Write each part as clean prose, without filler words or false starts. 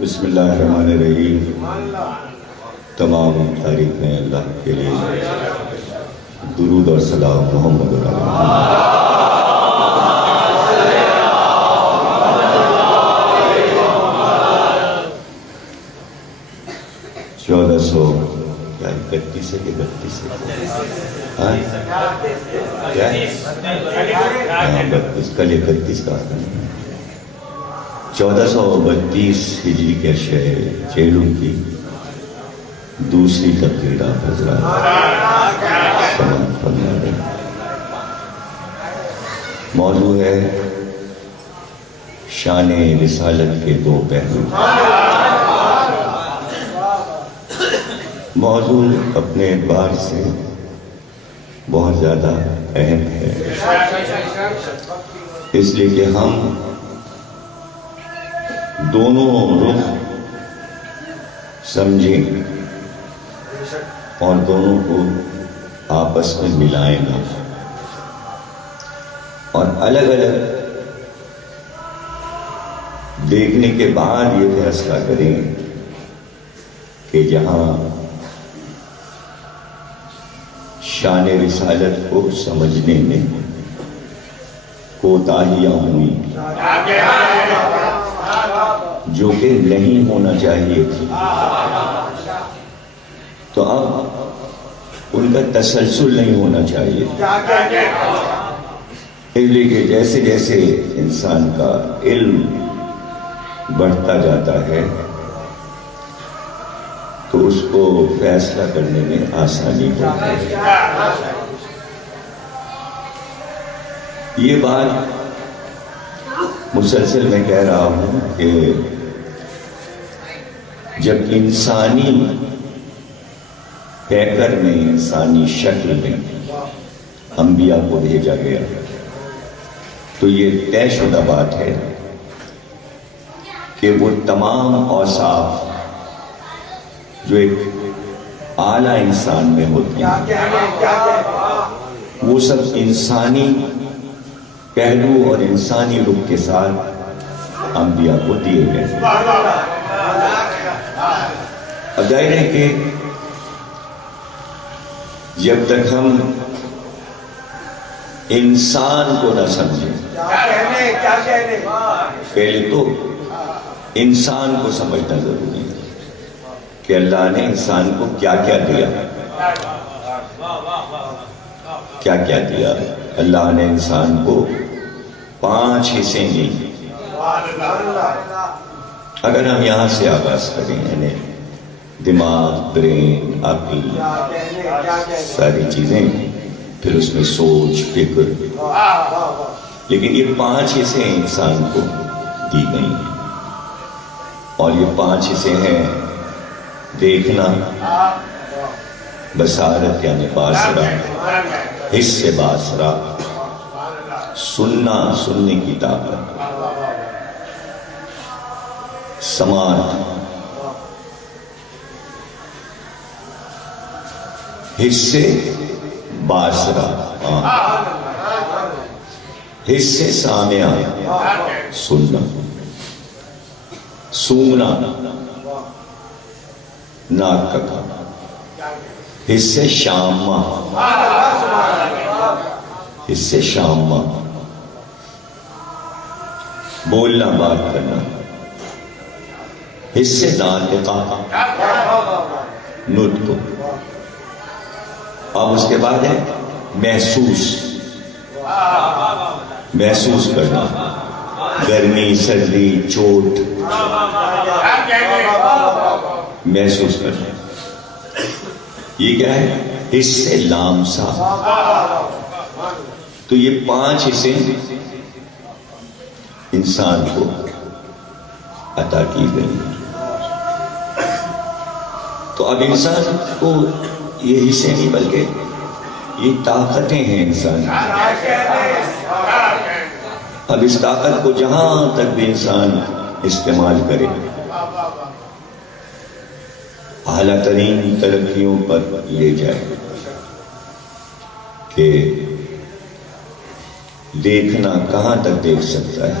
بسم اللہ الرحمن الرحیم. تمام تعریفیں اللہ کے لیے. درود اور سلام محمد علیہ محمد. 1431 ہے کہ 32 ہے؟ کیا؟ 32. کل 31 کا آتا ہے. 1432 ہجری کے شہر چیلوں کی دوسری تقریر آپ حضرات سماعت فرما رہے ہیں. موضوع ہے شان رسالت کے دو پہلو. موضوع اپنے اعتبار سے بہت زیادہ اہم ہے، اس لیے کہ ہم دونوں رخ سمجھیں اور دونوں کو آپس میں ملائیں گا اور الگ الگ دیکھنے کے بعد یہ فیصلہ کریں کہ جہاں شان رسالت کو سمجھنے میں کوتاہیاں ہوئی جو کہ نہیں ہونا چاہیے تھی، تو اب ان کا تسلسل نہیں ہونا چاہیے. اس لیے کہ جیسے جیسے انسان کا علم بڑھتا جاتا ہے تو اس کو فیصلہ کرنے میں آسانی ہوتی ہے. یہ بات مسلسل میں کہہ رہا ہوں کہ جب انسانی پیکر میں انسانی شکل میں انبیاء کو بھیجا گیا تو یہ طے شدہ بات ہے کہ وہ تمام اوصاف جو ایک اعلیٰ انسان میں ہوتی ہیں وہ سب انسانی پہلو اور انسانی رخ کے ساتھ انبیاء کو دیے گئے. اب ظاہر ہے کہ جب تک ہم انسان کو نہ سمجھیں، پہلے تو انسان کو سمجھنا ضروری ہے کہ اللہ نے انسان کو کیا کیا دیا. کیا کیا دیا؟ اللہ نے انسان کو 5 حصے دی. اگر ہم یہاں سے آغاز کریں یعنی دماغ، برین، عقل، ساری چیزیں، پھر اس میں سوچ، فکر، لیکن یہ 5 حصے انسان کو دی گئی ہیں اور یہ 5 حصے ہیں: دیکھنا، بصارت یعنی باصرہ، حس باصرہ، سننا، سننے کی طاقت، سماعت، حصے باصرہ، حصے سامعہ سننا، سونگنا ناک کا کھانا، حصے شامہ، حصے شامہ بولنا، بات کرنا، حصے ناطقہ نطق. اب اس کے بعد ہے محسوس، محسوس کرنا، گرمی، سردی، چوٹ محسوس کرنا. یہ کیا ہے؟ حصے لامسا. تو یہ 5 حصے انسان کو عطا کی گئی. تو اب انسان کو یہ حصے نہیں بلکہ یہ طاقتیں ہیں انسان. اب اس طاقت کو جہاں تک بھی انسان استعمال کرے اعلیٰ ترین ترقیوں پر لے جائے کہ دیکھنا کہاں تک دیکھ سکتا ہے،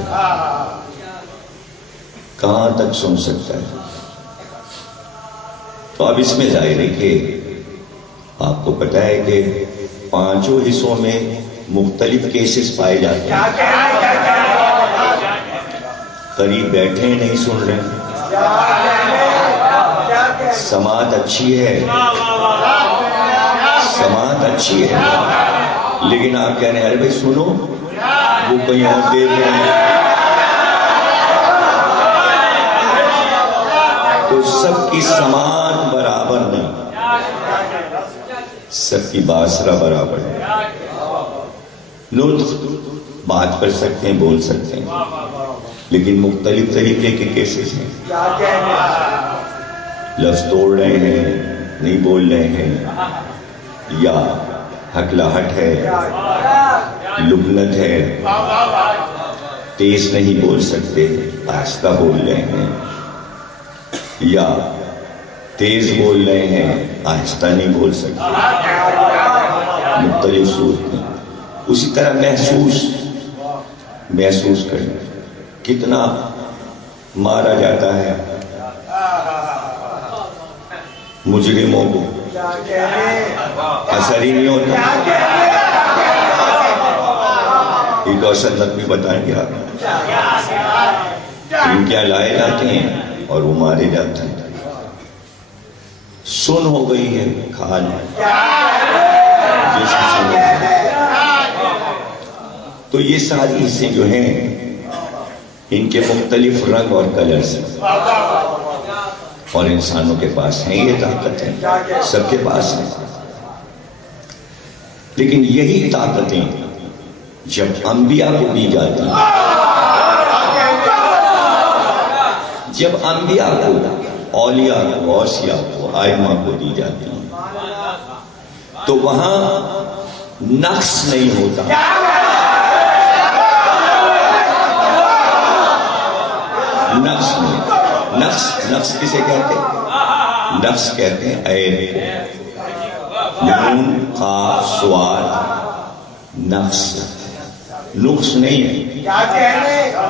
کہاں تک سن سکتا ہے؟ تو اب اس میں ظاہر ہے کہ آپ کو پتا ہے کہ 5 حصوں میں مختلف کیسز پائے جاتے ہیں. قریب بیٹھے ہیں نہیں سن رہے ہیں. سماعت اچھی ہے، سماعت اچھی ہے، لیکن آپ کہہ رہے ہیں ارے بھائی سنو، وہ کہیں اور دیکھ رہے ہیں. تو سب کی سماعت برابر نہیں، سب کی باسرہ برابر ہے. نطق بات کر سکتے ہیں، بول سکتے ہیں، لیکن مختلف طریقے کے کیسز ہیں. لفظ توڑ رہے ہیں، نہیں بول رہے ہیں، یا ہکلاہٹ ہے، لبنت ہے، تیز نہیں بول سکتے، آہستہ بول رہے ہیں، یا تیز بول رہے ہیں، آہستہ نہیں بول سکتے. مختلف صورت میں اسی طرح محسوس کریں. کتنا مارا جاتا ہے مجرموں کو، اثر ہی نہیں ہوتا. ایک اور سنت بھی بتائیں گے آپ، ان کیا لائے جاتے ہیں اور وہ مارے جاتے ہیں. سن ہو گئی ہے کھال، تو یہ ساری حصے جو ہیں ان کے مختلف رنگ اور کلرز ہیں، اور انسانوں کے پاس ہیں یہ طاقتیں، سب کے پاس ہیں. لیکن یہی طاقتیں جب انبیاء کو دی جاتی ہیں، جب انبیاء کو، اولیاء کو، اوصیاء کو، ائمہ کو دی جاتی ہیں، تو وہاں نقص نہیں ہوتا. نقص نہیں. نقص کسے کہتے ہیں؟ نقص کہتے ہیں عیب کو. نون قاف صاد نقص، نقص نہیں ہے.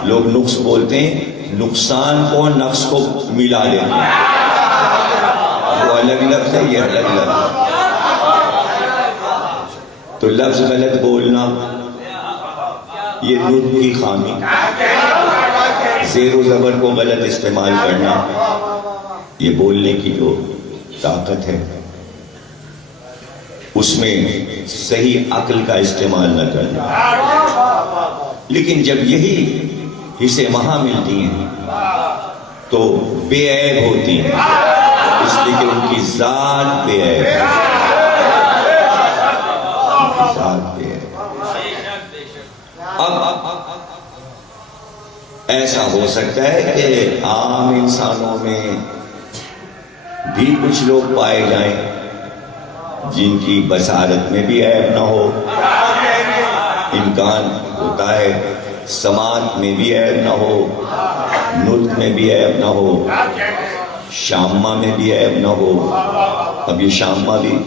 لوگ نقص بولتے ہیں، نقصان کو نقص کو ملا دیتے ہیں. وہ الگ لفظ ہے، یہ الگ لفظ ہے. تو لفظ غلط بولنا یہ نطق کی خامی، زیر و زبر کو غلط استعمال کرنا یہ بولنے کی جو طاقت ہے، اس میں صحیح عقل کا استعمال نہ کرنا. لیکن جب یہی حصے وہاں ملتی ہیں تو بے عیب ہوتی ہیں، اس لیے کہ ان کی ذات بے عیب ہے. اب ایسا ہو سکتا ہے کہ عام انسانوں میں بھی کچھ لوگ پائے جائیں جن کی بصارت میں بھی عیب نہ ہو. امکان ہوتا ہے سماعت میں بھی عیب نہ ہو، نطق میں بھی عیب نہ ہو، شامہ میں بھی عیب نہ ہو. اب یہ شامہ بھی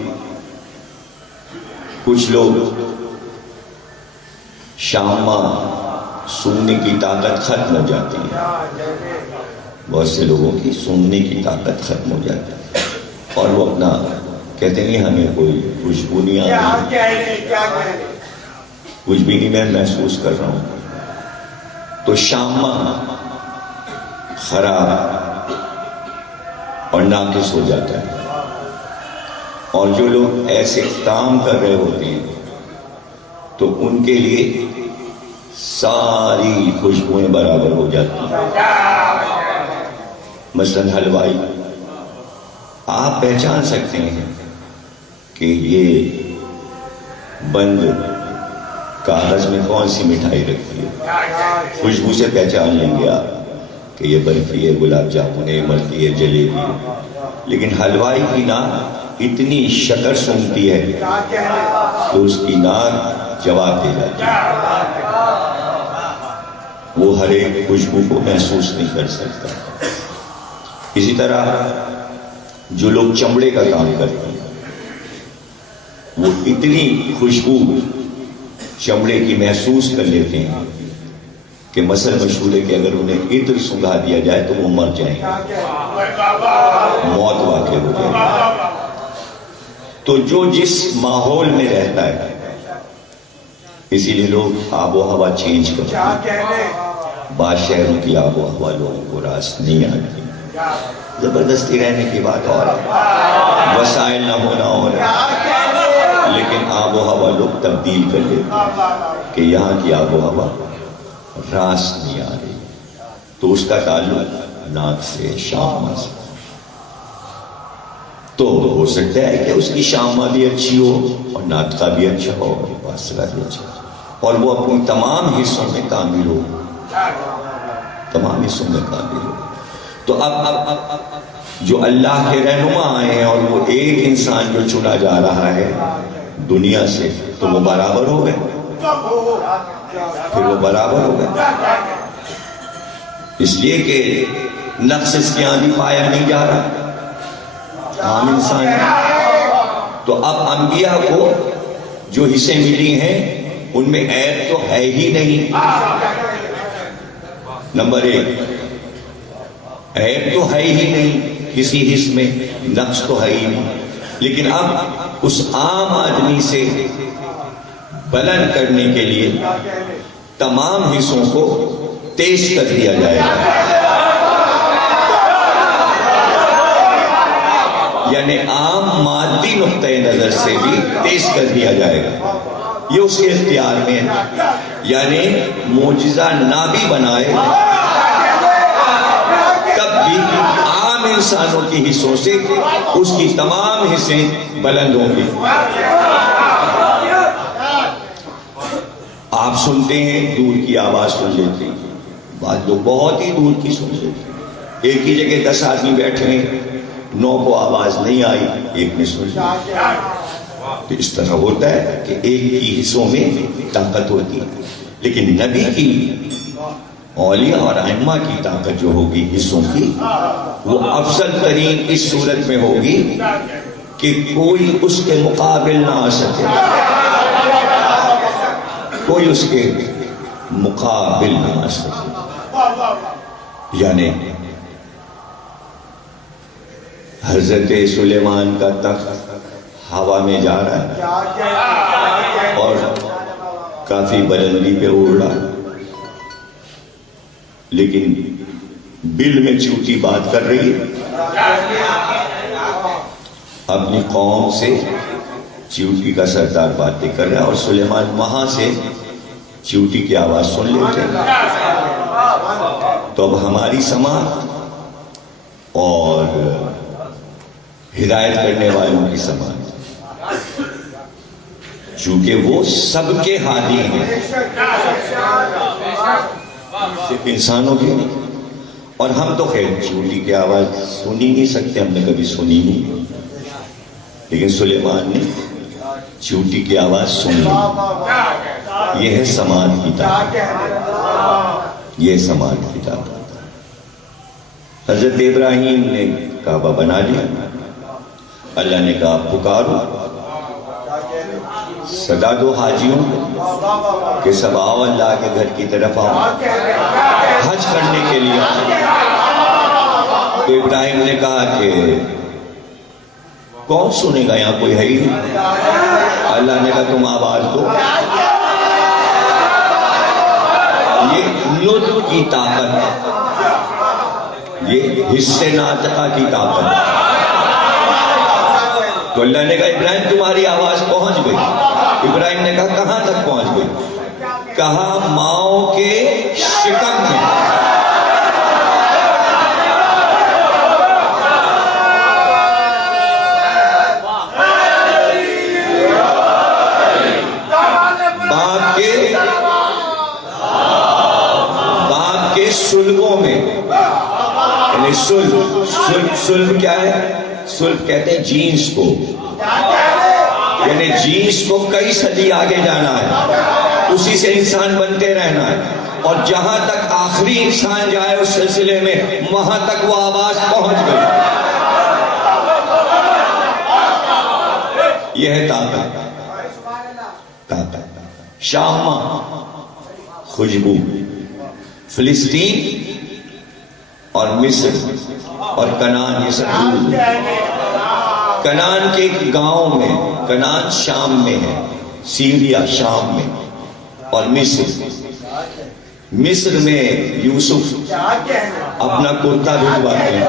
کچھ لوگ شامہ سننے کی طاقت ختم ہو جاتی ہے، بہت سے لوگوں کی سننے کی طاقت ختم ہو جاتی ہے، اور وہ اپنا کہتے نہیں ہمیں کوئی خوشبو نہیں آ رہی، کچھ بھی نہیں میں محسوس کر رہا ہوں. تو شامہ خراب اور ناقص ہو جاتا ہے. اور جو لوگ ایسے کام کر رہے ہوتے ہیں تو ان کے لیے ساری خوشبوئیں برابر ہو جاتی ہیں. مثلاً حلوائی، آپ پہچان سکتے ہیں کہ یہ بند کاغذ میں کون سی مٹھائی رکھی ہے، خوشبو سے پہچان لیں گے آپ کہ یہ برفی ہے، گلاب جامن ہے، امرتی ہے، جلیبی ہے. لیکن حلوائی کی ناک اتنی شکر سونگتی ہے کہ اس کی ناک جواب دے جاتی ہے، وہ ہر ایک خوشبو کو محسوس نہیں کر سکتا. اسی طرح جو لوگ چمڑے کا کام کرتے ہیں وہ اتنی خوشبو چمڑے کی محسوس کر لیتے ہیں کہ مسئلہ مشہور ہے کہ اگر انہیں عطر سنگھا دیا جائے تو وہ مر جائیں گے، موت واقع ہو جائے گی۔ تو جو جس ماحول میں رہتا ہے، اسی لیے لوگ آب و ہوا چینج کرتے ہیں۔ بعض شہروں کی آب و ہوا لوگوں کو راست نہیں آتی، زبردستی رہنے کی بات اور ہے، وسائل نہ ہونا اور ہے، لیکن آب و ہوا لوگ تبدیل کر لیتے ہیں کہ یہاں کی آب و ہوا راست نہیں آ رہی، تو اس کا تعلق نعت سے، شامہ سے۔ تو ہو سکتا ہے کہ اس کی شامہ بھی اچھی ہو اور نعت کا بھی اچھا ہو اور فاصلہ بھی اچھا ہو، اور وہ اپنی تمام حصوں میں کامل ہو، تمام حصوں میں کامل ہو۔ تو اب جو اللہ کے رہنما آئے ہیں اور وہ ایک انسان جو چنا جا رہا ہے دنیا سے، تو وہ برابر ہو گئے، پھر وہ برابر ہو گئے، اس لیے کہ نقص اس کے آدھی پایا نہیں جا رہا، عام انسان ہے۔ تو اب انبیاء کو جو حصے ملی ہیں ان میں عیب تو ہے ہی نہیں، نمبر ایک عیب تو ہے ہی نہیں، کسی حص میں نقص تو ہے ہی نہیں، لیکن اب اس عام آدمی سے بلند کرنے کے لیے تمام حصوں کو تیز کر دیا جائے گا، یعنی عام مادی نقطۂ نظر سے بھی تیز کر دیا جائے گا، یہ اس کے اختیار میں ہے، یعنی معجزہ نہ بھی بنائے تب بھی عام انسانوں کی حصوں سے اس کی تمام حصے بلند ہوں گے۔ آپ سنتے ہیں دور کی آواز سن لیتے ہیں، بعض لوگ بہت ہی دور کی سن لیتے ہیں، ایک ہی جگہ 10 آدمی بیٹھے ہیں، 9 کو آواز نہیں آئی، ایک نے سن لی۔ تو اس طرح ہوتا ہے کہ ایک کی حصوں میں طاقت ہوتی ہے، لیکن نبی کی، اولیاء اور ائمہ کی طاقت جو ہوگی حصوں کی، وہ افضل ترین اس صورت میں ہوگی کہ کوئی اس کے مقابل نہ آ سکے، کوئی اس کے مقابل نہ آ سکے، یعنی حضرت سلیمان کا تخت ہوا میں جا رہا ہے اور کافی بلندی پہ اڑ رہا ہے، لیکن بل میں چونٹی بات کر رہی ہے، اپنی قوم سے چیوٹی کا سردار باتیں کر رہا ہے، اور سلیمان وہاں سے چیوٹی کی آواز سن لیتے ہیں۔ تو اب ہماری سماعت اور ہدایت کرنے والوں کی سماعت، چونکہ وہ سب کے ہادی ہیں، صرف انسانوں کی نہیں، اور ہم تو خیر چیوٹی کی آواز سن ہی نہیں سکتے، ہم نے کبھی سنی نہیں، لیکن سلیمان نے چیوٹی کی آواز سن لی۔ یہ ہے سماعت کی طاقت، یہ سماعت کی طاقت۔ حضرت ابراہیم نے کعبہ بنا لیا، اللہ نے کہا پکارو، صدا دو حاجیوں کہ سب آؤ اللہ کے گھر کی طرف آؤ، حج کرنے کے لیے۔ تو ابراہیم نے کہا کہ کون سنے گا، یہاں کوئی ہے ہی نہیں۔ اللہ نے کہا تم آواز دو۔ یہ لطف کی طاقت، یہ حصے ناطقہ کی طاقت۔ تو اللہ نے کہا ابراہیم تمہاری آواز پہنچ گئی۔ ابراہیم نے کہا کہاں تک پہنچ گئی؟ کہا ماؤں کے شکم میں۔ باغ کے سلبوں میں، یعنی سلب کیا ہے؟ سلب کہتے ہیں جینس کو، یعنی جینس کو کئی صدی آگے جانا ہے، اسی سے انسان بنتے رہنا ہے، اور جہاں تک آخری انسان جائے اس سلسلے میں وہاں تک وہ آواز پہنچ گئی۔ یہ ہے طاقت۔ شامہ خوشبو، فلسطین اور مصر اور کنان، یہ سب دور ہے۔ کنان کے ایک گاؤں میں، کنان شام میں ہے، سیریا شام میں، اور مصر میں یوسف اپنا کرتا بھجواتے ہیں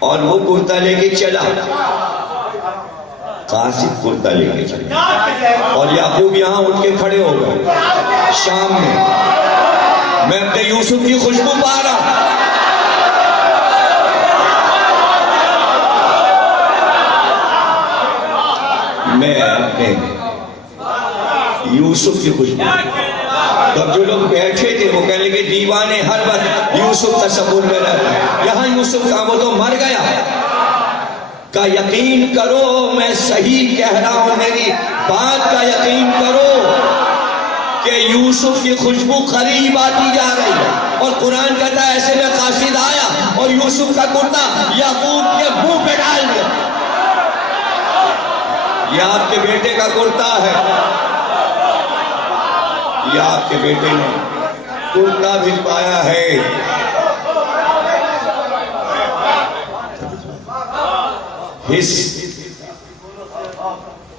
اور وہ کرتا لے کے چلا، قاصد کرتا لے کے چلا، اور یعقوب یہاں اٹھ کے کھڑے ہو گئے شام میں، میں اپنے یوسف کی خوشبو پا رہا ہوں، میں اپنے یوسف کی خوشبو۔ تو جو لوگ بیٹھے تھے وہ کہنے لگے دیوانے ہر وقت یوسف تصور میں رہتا ہے، یہاں یوسف کا وہ تو مر گیا، کا یقین کرو میں صحیح کہہ رہا ہوں، میری بات کا یقین کرو کہ یوسف کی خوشبو قریب آتی جا رہی ہے، اور قرآن کہتا ہے ایسے میں قاصد آیا اور یوسف کا کرتا یعقوب کے منہ پہ ڈال دیا۔ یہ آپ کے بیٹے کا کرتا ہے، یہ آپ کے بیٹے نے کرتا بھجوایا ہے۔ حس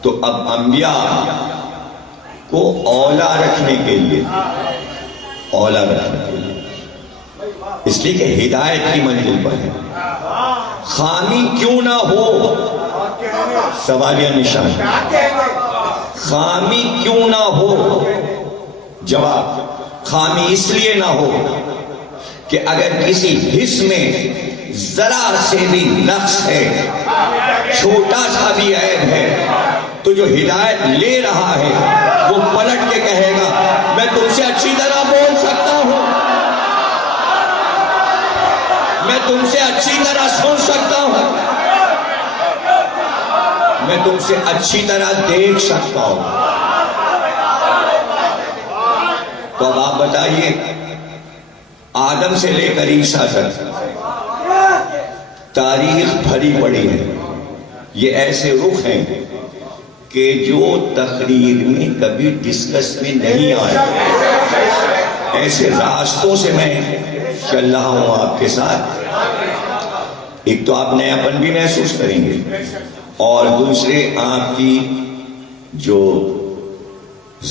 تو اب انبیاء کو اولا رکھنے کے لیے، اولا رکھنے کے لیے، اس لیے کہ ہدایت کی منزل پر ہے، خامی کیوں نہ ہو، سوالیہ نشان، خامی کیوں نہ ہو، جواب خامی اس لیے نہ ہو کہ اگر کسی حص میں ذرا سے بھی نقص ہے، چھوٹا سا بھی عیب ہے، تو جو ہدایت لے رہا ہے وہ پلٹ کے کہے گا میں تم سے اچھی طرح بول سکتا ہوں، میں تم سے اچھی طرح سن سکتا ہوں، میں تم سے اچھی طرح دیکھ سکتا ہوں۔ تو اب آپ بتائیے، آدم سے لے کر عیسیٰ تک تاریخ بھری پڑی ہے، یہ ایسے رخ ہیں کہ جو تقریر میں کبھی ڈسکس میں نہیں آئے، ایسے راستوں سے میں چل رہا ہوں آپ کے ساتھ۔ ایک تو آپ نیاپن بھی محسوس کریں گے، اور دوسرے آپ کی جو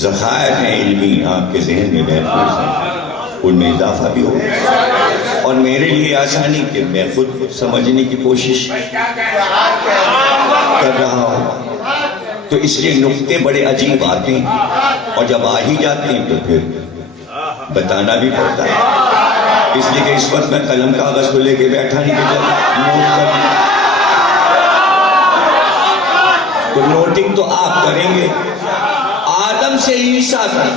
ذخائر ہیں علمی آپ کے ذہن میں محفوظ ہیں، ان میں اضافہ بھی ہوگا، اور میرے لیے آسانی کہ میں خود سمجھنے کی کوشش کر رہا ہوں، تو اس لیے نقطے بڑے عجیب آتے ہیں، اور جب آ ہی جاتے ہیں تو پھر بتانا بھی پڑتا ہے، اس لیے کہ اس وقت میں قلم کاغذ کو لے کے بیٹھا نہیں کہ نوٹ کر، تو نوٹنگ تو آپ کریں گے۔ آدم سے عیسیٰ تک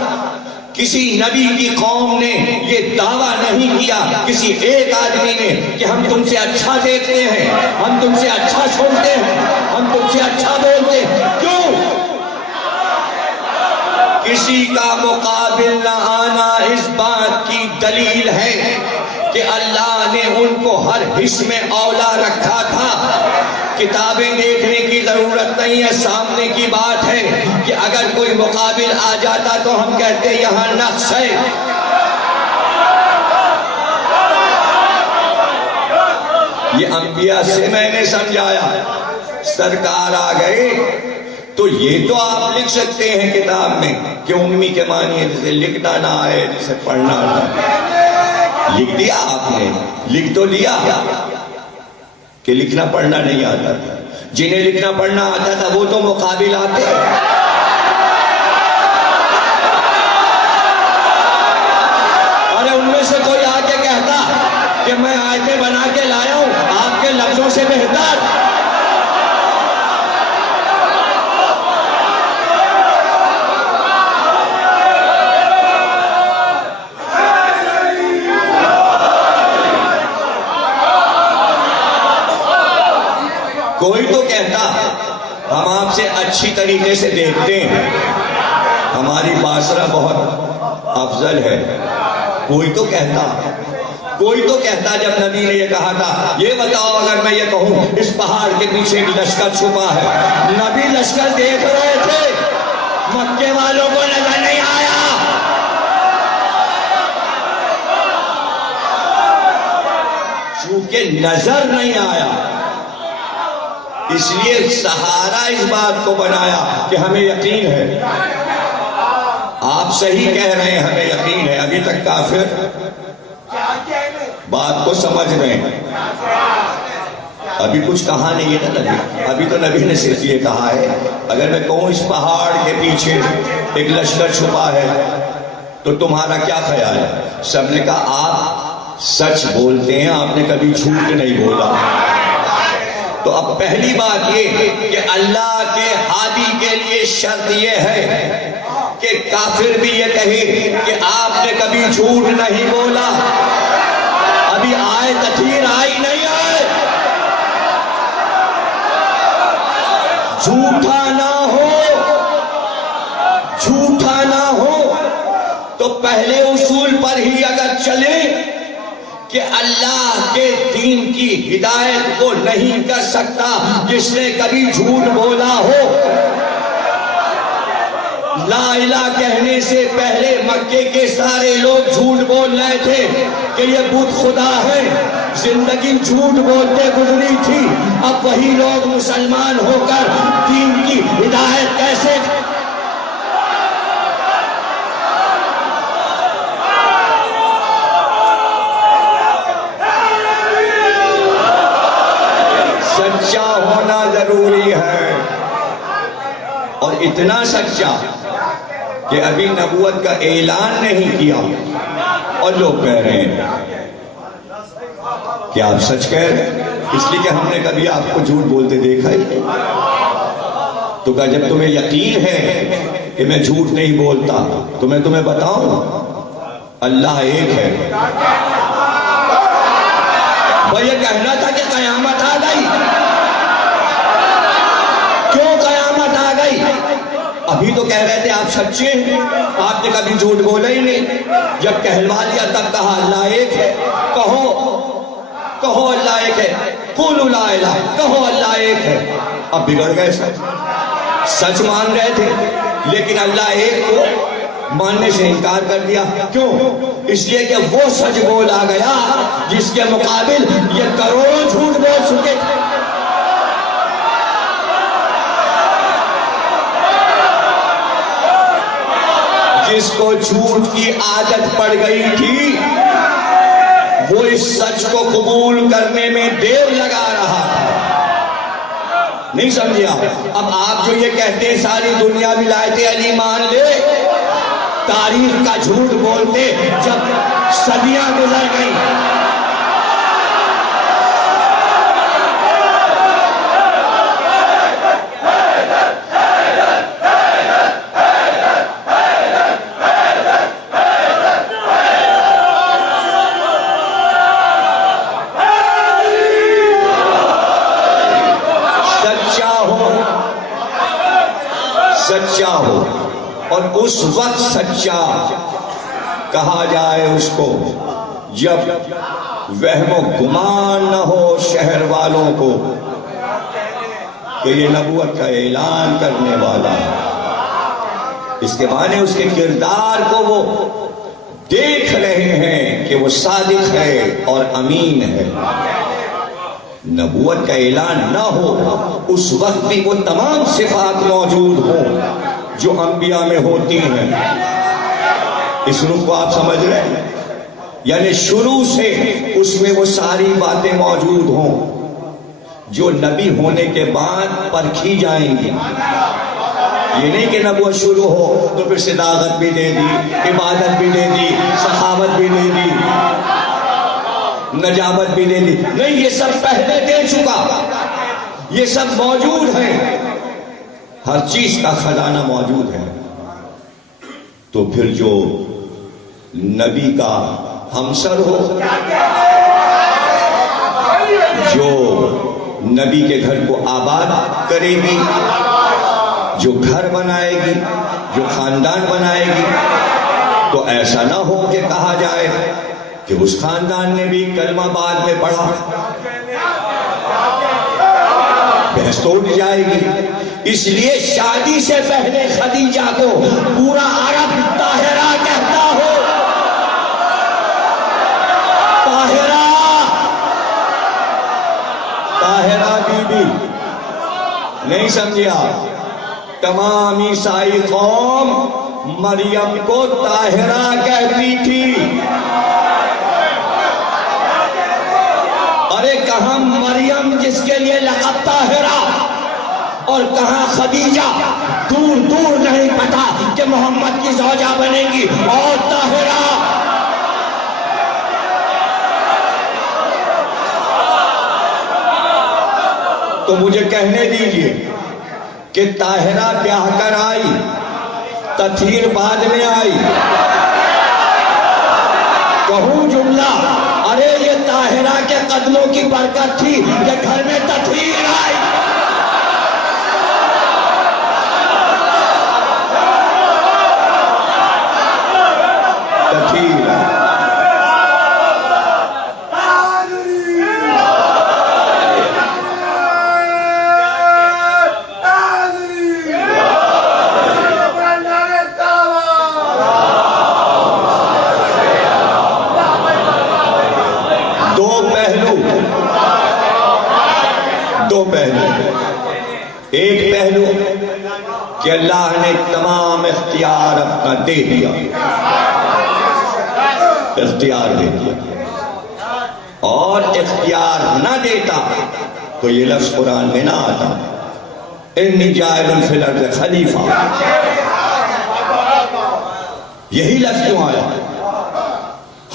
کسی نبی کی قوم نے یہ دعویٰ نہیں کیا، کسی ایک آدمی نے، کہ ہم تم سے اچھا دیکھتے ہیں، ہم تم سے اچھا سنتے ہیں، ہم تم سے اچھا بولتے ہیں۔ کیوں؟ کسی کا مقابل نہ آنا اس بات کی دلیل ہے کہ اللہ نے ان کو ہر حص میں اولا رکھا تھا۔ کتابیں دیکھنے کی ضرورت نہیں ہے، سامنے کی بات ہے کہ اگر کوئی مقابل آ جاتا تو ہم کہتے یہاں نقص ہے۔ یہ انبیاء سے میں نے سمجھایا، سرکار آ گئے تو یہ تو آپ لکھ سکتے ہیں کتاب میں کہ امی کے معنی ہے، جسے لکھنا نہ آئے جسے پڑھنا نہ آئے، لکھ دیا آپ نے، لکھ تو لیا کہ لکھنا پڑھنا نہیں آتا تھا، جنہیں لکھنا پڑھنا آتا تھا وہ تو مقابل آتے۔ ارے ان میں سے کوئی آ کے کہتا کہ میں آیتیں بنا کے لایا ہوں آپ کے لفظوں سے بہتر، کوئی تو کہتا ہم آپ سے اچھی طریقے سے دیکھتے ہیں، ہماری باسرہ بہت افضل ہے، کوئی تو کہتا جب نبی نے یہ کہا تھا یہ بتاؤ اگر میں یہ کہوں اس پہاڑ کے پیچھے بھی لشکر چھپا ہے، نبی لشکر دیکھ رہے تھے، مکے والوں کو نظر نہیں آیا، چونکہ نظر نہیں آیا، اس لیے سہارا اس بات کو بنایا کہ ہمیں یقین ہے. آپ صحیح کہہ رہے ہیں، ہمیں یقین ہے. ابھی تک کافر بات کو سمجھ رہے ہیں. ابھی کچھ کہا نہیں ہے نا نبی. ابھی تو نبی نے صرف یہ کہا ہے اگر میں کہوں اس پہاڑ کے پیچھے ایک لشکر چھپا ہے تو تمہارا کیا خیال ہے؟ سب نے کہا آپ سچ بولتے ہیں، آپ نے کبھی جھوٹ نہیں بولا. تو اب پہلی بات یہ کہ اللہ کے ہادی کے لیے شرط یہ ہے کہ کافر بھی یہ کہے کہ آپ نے کبھی جھوٹ نہیں بولا. ابھی آئے تطہیر آئی نہیں آئے، جھوٹا نہ ہو، جھوٹا نہ ہو. تو پہلے اصول پر ہی اگر چلے کہ اللہ کے دین کی ہدایت وہ نہیں کر سکتا جس نے کبھی جھوٹ بولا ہو. لا الہ کہنے سے پہلے مکے کے سارے لوگ جھوٹ بول رہے تھے کہ یہ بت خدا ہے. زندگی جھوٹ بولتے گزری تھی، اب وہی لوگ مسلمان ہو کر دین کی ہدایت کیسے؟ سچا ہونا ضروری ہے، اور اتنا سچا کہ ابھی نبوت کا اعلان نہیں کیا اور لوگ کہہ رہے ہیں کہ آپ سچ کہہ رہے ہیں. اس لیے کہ ہم نے کبھی آپ کو جھوٹ بولتے دیکھا ہی. تو کہا جب تمہیں یقین ہے کہ میں جھوٹ نہیں بولتا تو میں تمہیں بتاؤں اللہ ایک ہے. وہ یہ کہنا تھا کہ قیامت آ گئی. کیوں قیامت آ گئی؟ ابھی تو کہہ رہے تھے آپ سچے ہیں، آپ نے کبھی جھوٹ بولا ہی نہیں. جب کہلوا لیا تب کہا اللہ ایک ہے. کہو اللہ ایک ہے. قولوا لا الہ، کہو اللہ ایک ہے. اب بگڑ گئے. سچ مان رہے تھے لیکن اللہ ایک کو ماننے سے انکار کر دیا. کیوں؟ اس لیے کہ وہ سچ بول آ گیا جس کے مقابل یہ کروڑوں جھوٹ بول چکے تھے. جس کو جھوٹ کی عادت پڑ گئی تھی وہ اس سچ کو قبول کرنے میں دیر لگا رہا تھا. نہیں سمجھا؟ اب آپ جو یہ کہتے ہیں ساری دنیا ولایت علی مان لے، تاریخ کا جھوٹ بولتے جب صدیاں گزر گئی. سچا ہو، اور اس وقت سچا کہا جائے اس کو جب وہم و گمان نہ ہو شہر والوں کو کہ یہ نبوت کا اعلان کرنے والا ہے. اس کے معنی اس کے کردار کو وہ دیکھ رہے ہیں کہ وہ صادق ہے اور امین ہے. نبوت کا اعلان نہ ہو اس وقت بھی وہ تمام صفات موجود ہوں جو انبیاء میں ہوتی ہیں. اس رخ کو آپ سمجھ رہے ہیں؟ یعنی شروع سے اس میں وہ ساری باتیں موجود ہوں جو نبی ہونے کے بعد پرکھی جائیں گی. یہ نہیں کہ نبوت شروع ہو تو پھر صداقت بھی دے دی، عبادت بھی دے دی، صحابت بھی دے دی، نجابت بھی دے دی. نہیں، یہ سب پہلے دے چکا، یہ سب موجود ہے، ہر چیز کا خزانہ موجود ہے. تو پھر جو نبی کا ہمسر ہو، جو نبی کے گھر کو آباد کرے گی، جو گھر بنائے گی، جو خاندان بنائے گی، تو ایسا نہ ہو کہ کہا جائے کہ اس خاندان نے بھی کلمہ بعد میں پڑھا. بحث تو اٹھ جائے گی. اس لیے شادی سے پہلے خدیجہ کو پورا عرب طاہرہ کہتا ہو. طاہرہ بی نہیں سمجھے آپ؟ تمام عیسائی قوم مریم کو طاہرہ کہتی تھی. ارے کہاں مریم جس کے لیے لقب طاہرہ اور کہاں خدیجہ؟ دور دور نہیں پتا کہ محمد کی زوجہ بنے گی اور طاہرہ. تو مجھے کہنے دیجئے کہ طاہرہ بیاہ کر آئی، تطہیر بعد میں آئی. کہوں جملہ، ارے یہ طاہرہ کے قدموں کی برکت تھی کہ گھر میں تطہیر آئی. تطہیر آئی. دو پہلو. ایک پہلو کہ اللہ نے تمام اختیار اپنا دے دیا، اختیار دے دیا. اور اختیار نہ دیتا تو یہ لفظ قرآن میں نہ آتا، انی جاعل فی الارض خلیفہ. یہی لفظ کیوں آیا؟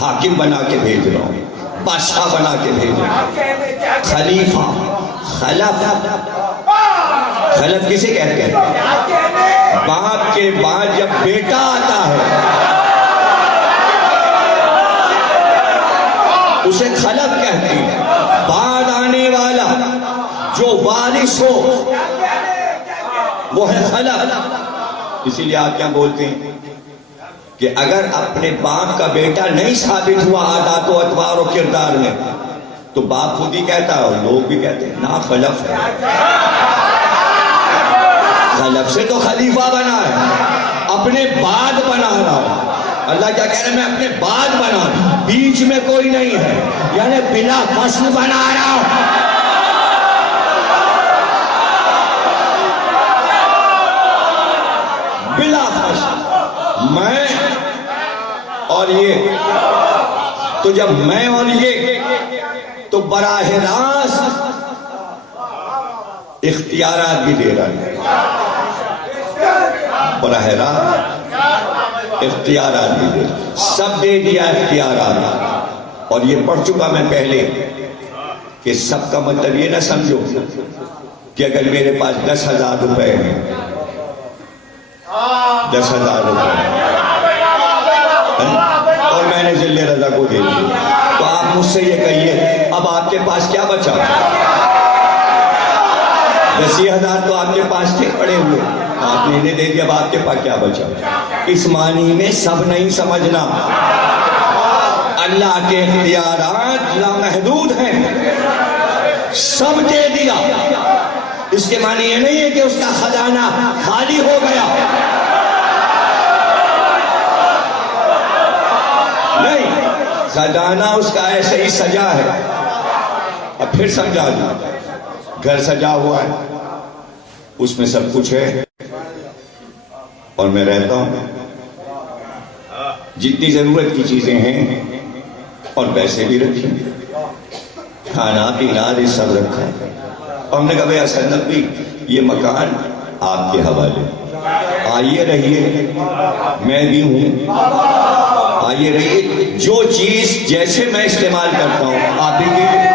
حاکم بنا کے بھیج رہا ہوں، بادشاہ بنا کے بھیج رہا ہوں. خلیفہ، خلف، خلف کسے کہتے ہیں؟ باپ کے بعد جب بیٹا آتا ہے اسے خلف کہتے ہیں. بعد آنے والا جو وارث ہو وہ ہے خلف. اسی لیے آپ کیا بولتے ہیں کہ اگر اپنے باپ کا بیٹا نہیں ثابت ہوا عادات و اطوار و کردار میں تو باپ خود ہی کہتا ہے اور لوگ بھی کہتے ہیں نا خلف ہے. خلف سے تو خلیفہ بنا ہے، اپنے بعد بنا رہا ہوں. اللہ کیا کہہ رہے ہیں؟ میں اپنے بعد بنا رہا ہوں، بیچ میں کوئی نہیں ہے، یعنی بلا فصل بنا رہا ہوں. بلا فصل میں اور یہ. تو جب میں اور یہ تو براہ راست اختیارات بھی دے رہا ہے، براہ راست اختیارات بھی دے رہا، سب دے دیا اختیارات. اور یہ پڑھ چکا میں پہلے کہ سب کا مطلب یہ نہ سمجھو کہ اگر میرے پاس 10,000 روپے ہیں، 10,000 روپے اور میں نے ذل رضا کو دے دی تو آپ مجھ سے یہ کہیے اب آپ کے پاس کیا بچا؟ 10,000 تو آپ کے پاس تھے پڑے ہوئے، آپ نے انہیں دے دیا، اب آپ کے پاس کیا بچا؟ اس معنی میں سب نہیں سمجھنا. اللہ کے اختیارات لامحدود ہیں، سب دے دیا. اس کے معنی یہ نہیں ہے کہ اس کا خزانہ خالی ہو گیا، نہیں، خزانہ اس کا ایسے ہی سجا ہے. اب پھر سمجھا دوں، گھر سجا ہوا ہے، اس میں سب کچھ ہے اور میں رہتا ہوں. جتنی ضرورت کی چیزیں ہیں اور پیسے بھی رکھے، کھانا پینا یہ سب رکھا ہے. اور ہم نے کہا بھائی حسن نقوی یہ مکان آپ کے حوالے، آئیے رہیے، میں بھی ہوں، آئیے رہیے. جو چیز جیسے میں استعمال کرتا ہوں آپ بھی کیجیے،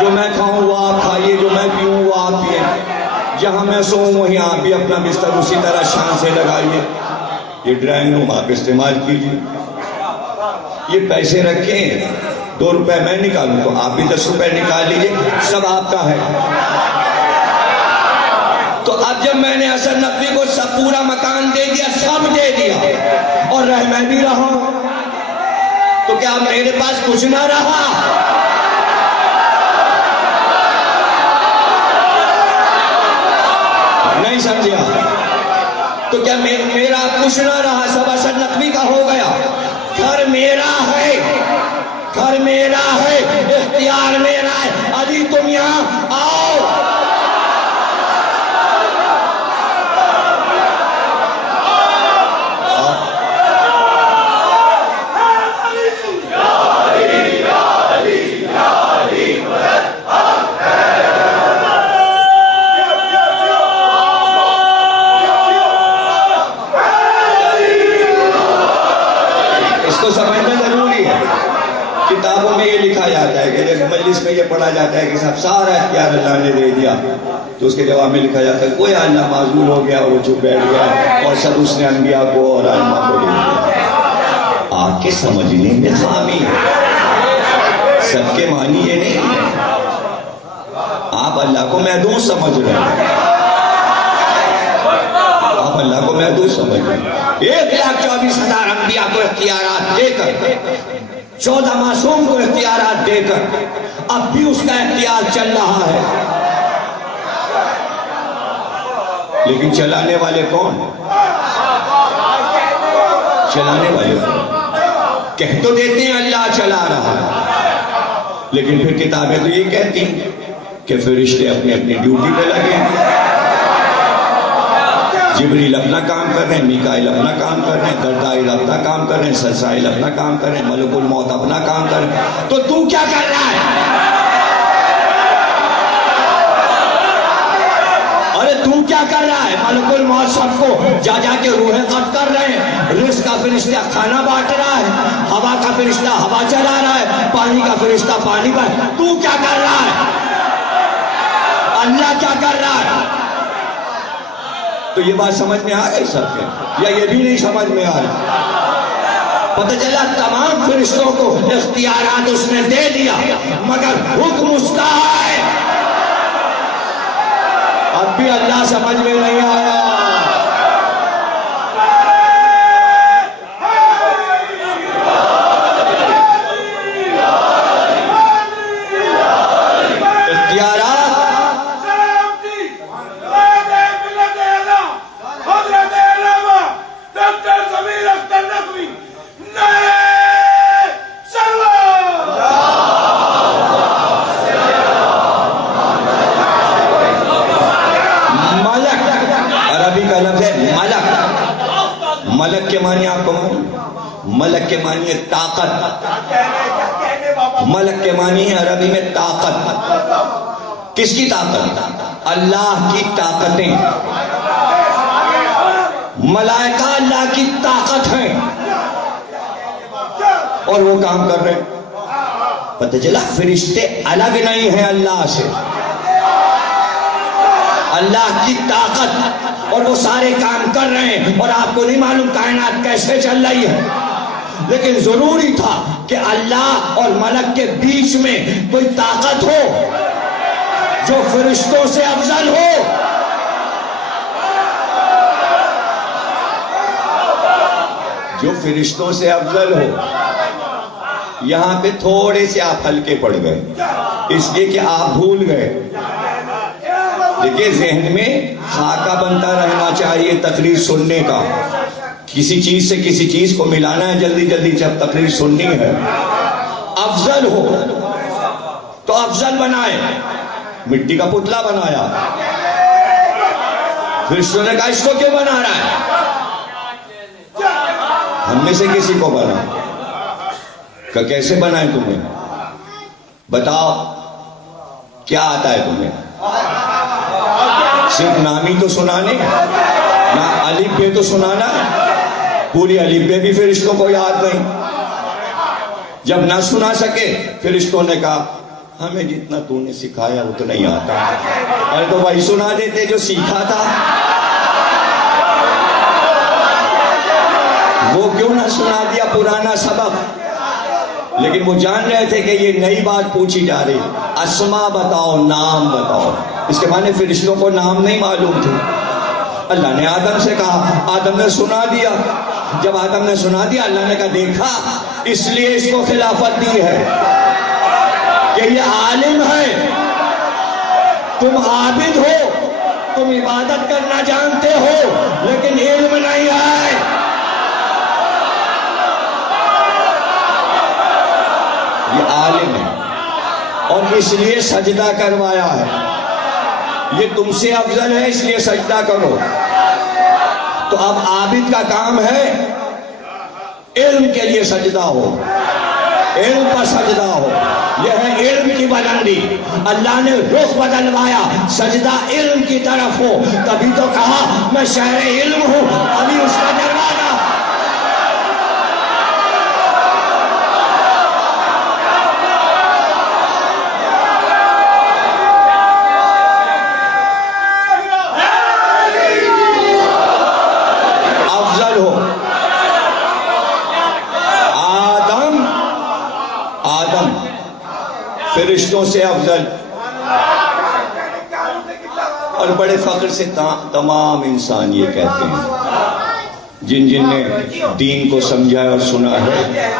جو میں کھاؤں وہ آپ کھائیے، جو میں پیوں وہ آپ پیئیں، جہاں میں سوؤں وہیں آپ بھی اپنا بستر اسی طرح شان سے لگائیے. یہ ڈرائنگ روم آپ استعمال کیجیے. یہ پیسے رکھیں، 2 روپے میں نکالوں تو آپ بھی 10 روپے نکال لیجیے، سب آپ کا ہے. تو اب جب میں نے حسن نقوی کو سب پورا مکان دے دیا، سب دے دیا اور رہ میں بھی رہا ہوں، تو کیا میرے پاس کچھ نہ رہا؟ نہیں سمجھا؟ تو کیا میرا کچھ نہ رہا، سب حسن نقوی کا ہو گیا. گھر میرا ہے، گھر میرا ہے، اختیار میرا ہے، ابھی تم یہاں آؤ۔ سمجھنا ضروری ہے۔ کتابوں میں یہ لکھا جاتا ہے کہ جب مجلس میں یہ پڑھا جاتا ہے کہ صاحب سارا اختیار اللہ نے دے دیا، تو اس کے جواب میں لکھا جاتا ہے کوئی اللہ معذور ہو گیا اور وہ چپ بیٹھ گیا اور سب اس نے انبیاء کو اور ائمہ کو دے دیا۔ آ کے سمجھنے میں خامی ہے، سب کے معنی یہ نہیں ہے۔ آپ اللہ کو محدود سمجھ رہے ہیں، آپ اللہ کو محدود سمجھ رہے ہیں۔ 1,24,000 انبیاء کو اختیارات دے کر، 14 معصوم کو اختیارات دے کر، اب بھی اس کا اختیار چل رہا ہے، لیکن چلانے والے کون؟ چلانے والے کون؟ کہہ تو دیتے ہیں اللہ چلا رہا ہے، لیکن پھر کتابیں تو یہ کہتی ہیں کہ فرشتے اپنی اپنی ڈیوٹی پہ لگے ہیں۔ جبریل اپنا کام کر رہے ہیں، میکائیل اپنا کام کر رہے ہیں، گردائیل اپنا کام کر رہے ہیں، سرسائیل اپنا کام کر رہے ہیں، ملک الموت اپنا کام کر رہے ہیں، تو کیا کر رہا ہے؟ ارے کیا کر رہا ہے؟ ملک الموت سب کو جا جا کے روحیں قبض کر رہے ہیں، رزق کا فرشتہ کھانا بانٹ رہا ہے، ہوا کا فرشتہ ہوا چلا رہا ہے، پانی کا فرشتہ پانی بانٹ، تو کیا کر رہا ہے؟ اللہ کیا کر رہا ہے؟ تو یہ بات سمجھ میں آ گئی سب کے، یا یہ بھی نہیں سمجھ میں آ رہی؟ پتہ چلا تمام فرشتوں کو اختیارات اس نے دے دیا، مگر حکم اس کا ہے۔ اب بھی اللہ سمجھ میں نہیں آیا۔ ملک کے معنی آپ کو معلوم؟ ملک کے معنی ہے طاقت، ملک کے معنی ہے عربی میں طاقت۔ کس کی طاقت؟ اللہ کی طاقتیں۔ ملائکہ اللہ کی طاقت ہیں اور وہ کام کر رہے ہیں۔ پتہ چلا فرشتے الگ نہیں ہیں اللہ سے، اللہ کی طاقت، اور وہ سارے کام کر رہے ہیں، اور آپ کو نہیں معلوم کائنات کیسے چل رہی ہے، لیکن ضروری تھا کہ اللہ اور ملک کے بیچ میں کوئی طاقت ہو جو فرشتوں سے افضل ہو۔ جو فرشتوں سے افضل ہو۔ یہاں پہ تھوڑے سے آپ ہلکے پڑ گئے، اس لیے کہ آپ بھول گئے۔ دیکھیے ذہن میں خاکہ بنتا رہنا چاہیے تقریر سننے کا، کسی چیز سے کسی چیز کو ملانا ہے جلدی جلدی جب تقریر سننی ہے۔ افضل ہو تو افضل بنائے، مٹی کا پتلا بنایا، فرشتوں نے کہا اس کو کیوں بنا رہا ہے؟ ہم میں سے کسی کو بنا، کہ کیسے بنائے تمہیں؟ بتاؤ کیا آتا ہے تمہیں؟ صرف نامی تو سنانے، نہ الف بے تو سنانا، پوری الف بے بھی فرشتوں کو یاد نہیں۔ جب نہ سنا سکے فرشتوں نے کہا ہمیں جتنا تو نے سکھایا اتنا ہی آتا، ارے تو وہی سنا دیتے جو سیکھا تھا، وہ کیوں نہ سنا دیا پرانا سبق؟ لیکن وہ جان رہے تھے کہ یہ نئی بات پوچھی جا رہی، اسما بتاؤ، نام بتاؤ۔ اس کے معنی فرشتوں کو نام نہیں معلوم تھے۔ اللہ نے آدم سے کہا، آدم نے سنا دیا۔ جب آدم نے سنا دیا اللہ نے کہا دیکھا اس لیے اس کو خلافت دی ہے کہ یہ عالم ہے، تم عابد ہو، تم عبادت کرنا جانتے ہو لیکن علم نہیں ہے۔ یہ عالم ہے، اور اس لیے سجدہ کروایا ہے. یہ تم سے افضل ہے اس لیے سجدہ کرو. تو اب عابد کا کام ہے علم کے لیے سجدہ ہو، علم پر سجدہ ہو. یہ ہے علم کی بلندی. اللہ نے رخ بدلوایا، سجدہ علم کی طرف ہو. تبھی تو کہا میں شہر علم ہوں. ابھی اس کا دروازہ افضل ہو. آدم فرشتوں سے افضل، اور بڑے فخر سے تمام انسان یہ کہتے ہیں جن نے دین کو سمجھا اور سنا ہے،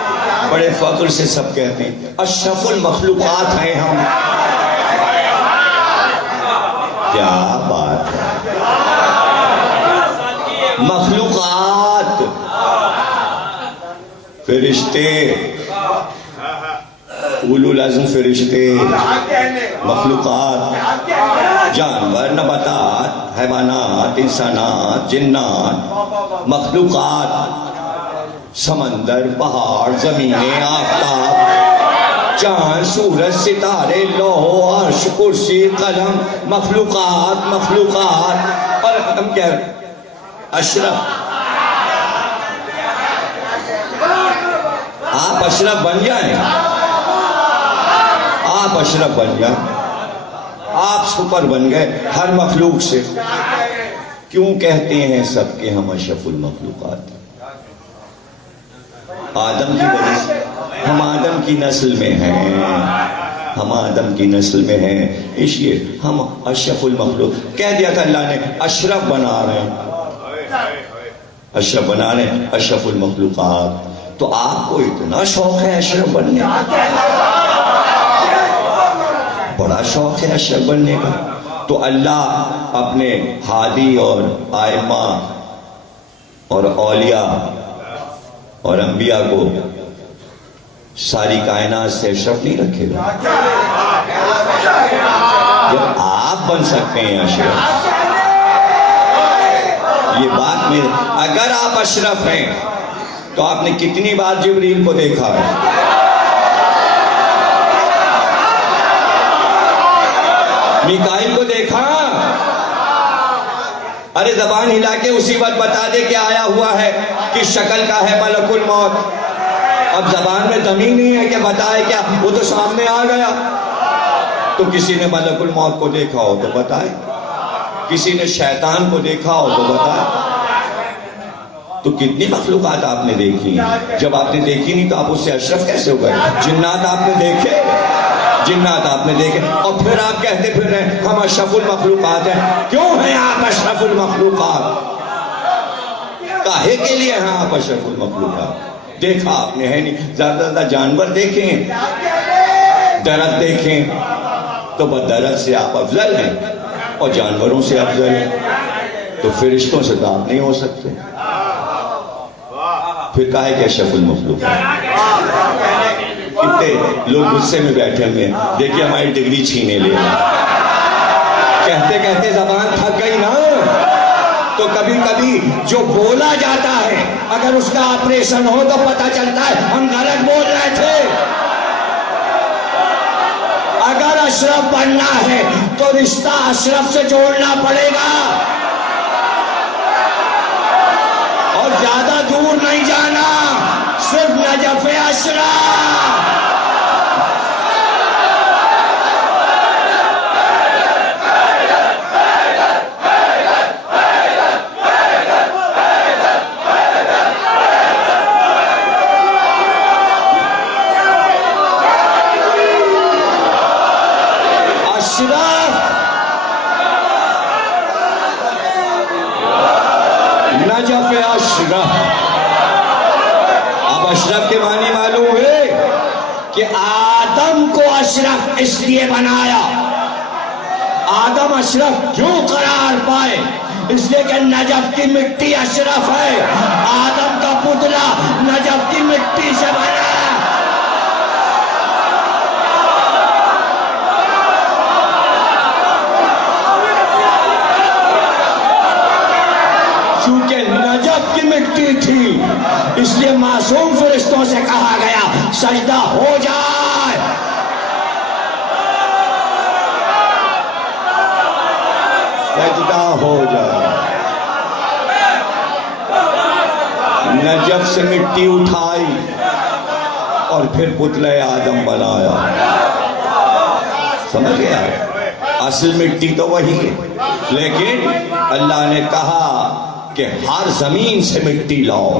بڑے فخر سے سب کہتے ہیں اشرف المخلوقات ہیں ہم. کیا بات ہے! مخلوقات، فرشتے، اولو العزم فرشتے، مخلوقات، جانور، نباتات، حیوانات، انسانات، جنات، مخلوقات، سمندر، پہاڑ، زمینیں، آفتاب، چاند، سورج، ستارے، لوح، عرش، کرسی، قلم، مخلوقات مخلوقات. اور ہم کیا اشرف؟ آپ اشرف بن جائیں، آپ اشرف بن جائیں، آپ سپر بن گئے ہر مخلوق سے. کیوں کہتے ہیں سب کہ ہم اشرف المخلوقات؟ آدم کی وجہ سے. ہم آدم کی نسل میں ہیں، ہم آدم کی نسل میں ہیں، اس لیے ہم اشرف المخلوق. کہہ دیا تھا اللہ نے اشرف بنا رہے ہیں، اشرف بنا رہے ہیں، اشرف المخلوقات. تو آپ کو اتنا شوق ہے اشرف بننے کا، بڑا شوق ہے اشرف بننے کا. تو اللہ اپنے ہادی اور آئمہ اور اولیاء اور انبیاء کو ساری کائنات سے اشرف نہیں رکھے گا. جب آپ بن سکتے ہیں اشرف، یہ بات میں اگر آپ اشرف ہیں تو آپ نے کتنی بار جبریل کو دیکھا ہے؟ میکائیل کو دیکھا؟ ارے زبان ہلا کے اسی وقت بتا دے کہ آیا ہوا ہے، کس شکل کا ہے ملک الموت. اب زبان میں دم ہی نہیں ہے کہ بتائے کیا، وہ تو سامنے آ گیا. تو کسی نے ملک الموت کو دیکھا ہو تو بتائے، کسی نے شیطان کو دیکھا ہو تو بتائے. تو کتنی مخلوقات آپ نے دیکھی ہیں. جب آپ نے دیکھی نہیں تو آپ اس سے اشرف کیسے ہو گئے؟ جنات آپ نے دیکھے، جنات آپ نے دیکھے، اور پھر آپ کہتے پھر رہے ہیں ہم اشرف المخلوقات ہیں. کیوں ہیں آپ اشرف المخلوقات؟ کاہے کے لیے ہیں آپ اشرف المخلوقات؟ دیکھا آپ نے ہے نہیں. زیادہ زیادہ جانور دیکھیں، درخت دیکھیں، تو بس درخت سے آپ افضل ہیں اور جانوروں سے افضل ہیں. تو فرشتوں سے تو آپ نہیں ہو سکتے. پھر کہا ہے کہ اشرف المخلوق ہے. کتنے لوگ غصے میں بیٹھے ہوئے ہیں، دیکھیے ہماری ڈگری چھینے لے رہے ہیں. کہتے کہتے زبان تھک گئی نا. تو کبھی کبھی جو بولا جاتا ہے اگر اس کا آپریشن ہو تو پتہ چلتا ہے ہم غلط بول رہے تھے. اگر اشرف بننا ہے تو رشتہ اشرف سے جوڑنا پڑے گا، اور زیادہ دور نہیں جانا، صرف نجف اشرف. Najaf Ashraf. اب اشرف کے معنی معلوم ہوئے کہ آدم کو اشرف اس لیے بنایا. آدم اشرف کیوں قرار پائے؟ اس لیے کہ نجف کی مٹی اشرف ہے. آدم کا پتلا نجف کی مٹی سے بنا. مٹی تھی، اس لیے معصوم فرشتوں سے کہا گیا سجدہ ہو جائے. سجدہ ہو جائے. نجف سے مٹی اٹھائی اور پھر پتلے آدم بنایا. سمجھ گیا؟ اصل مٹی تو وہی ہے، لیکن اللہ نے کہا کہ ہر زمین سے مٹی لاؤ،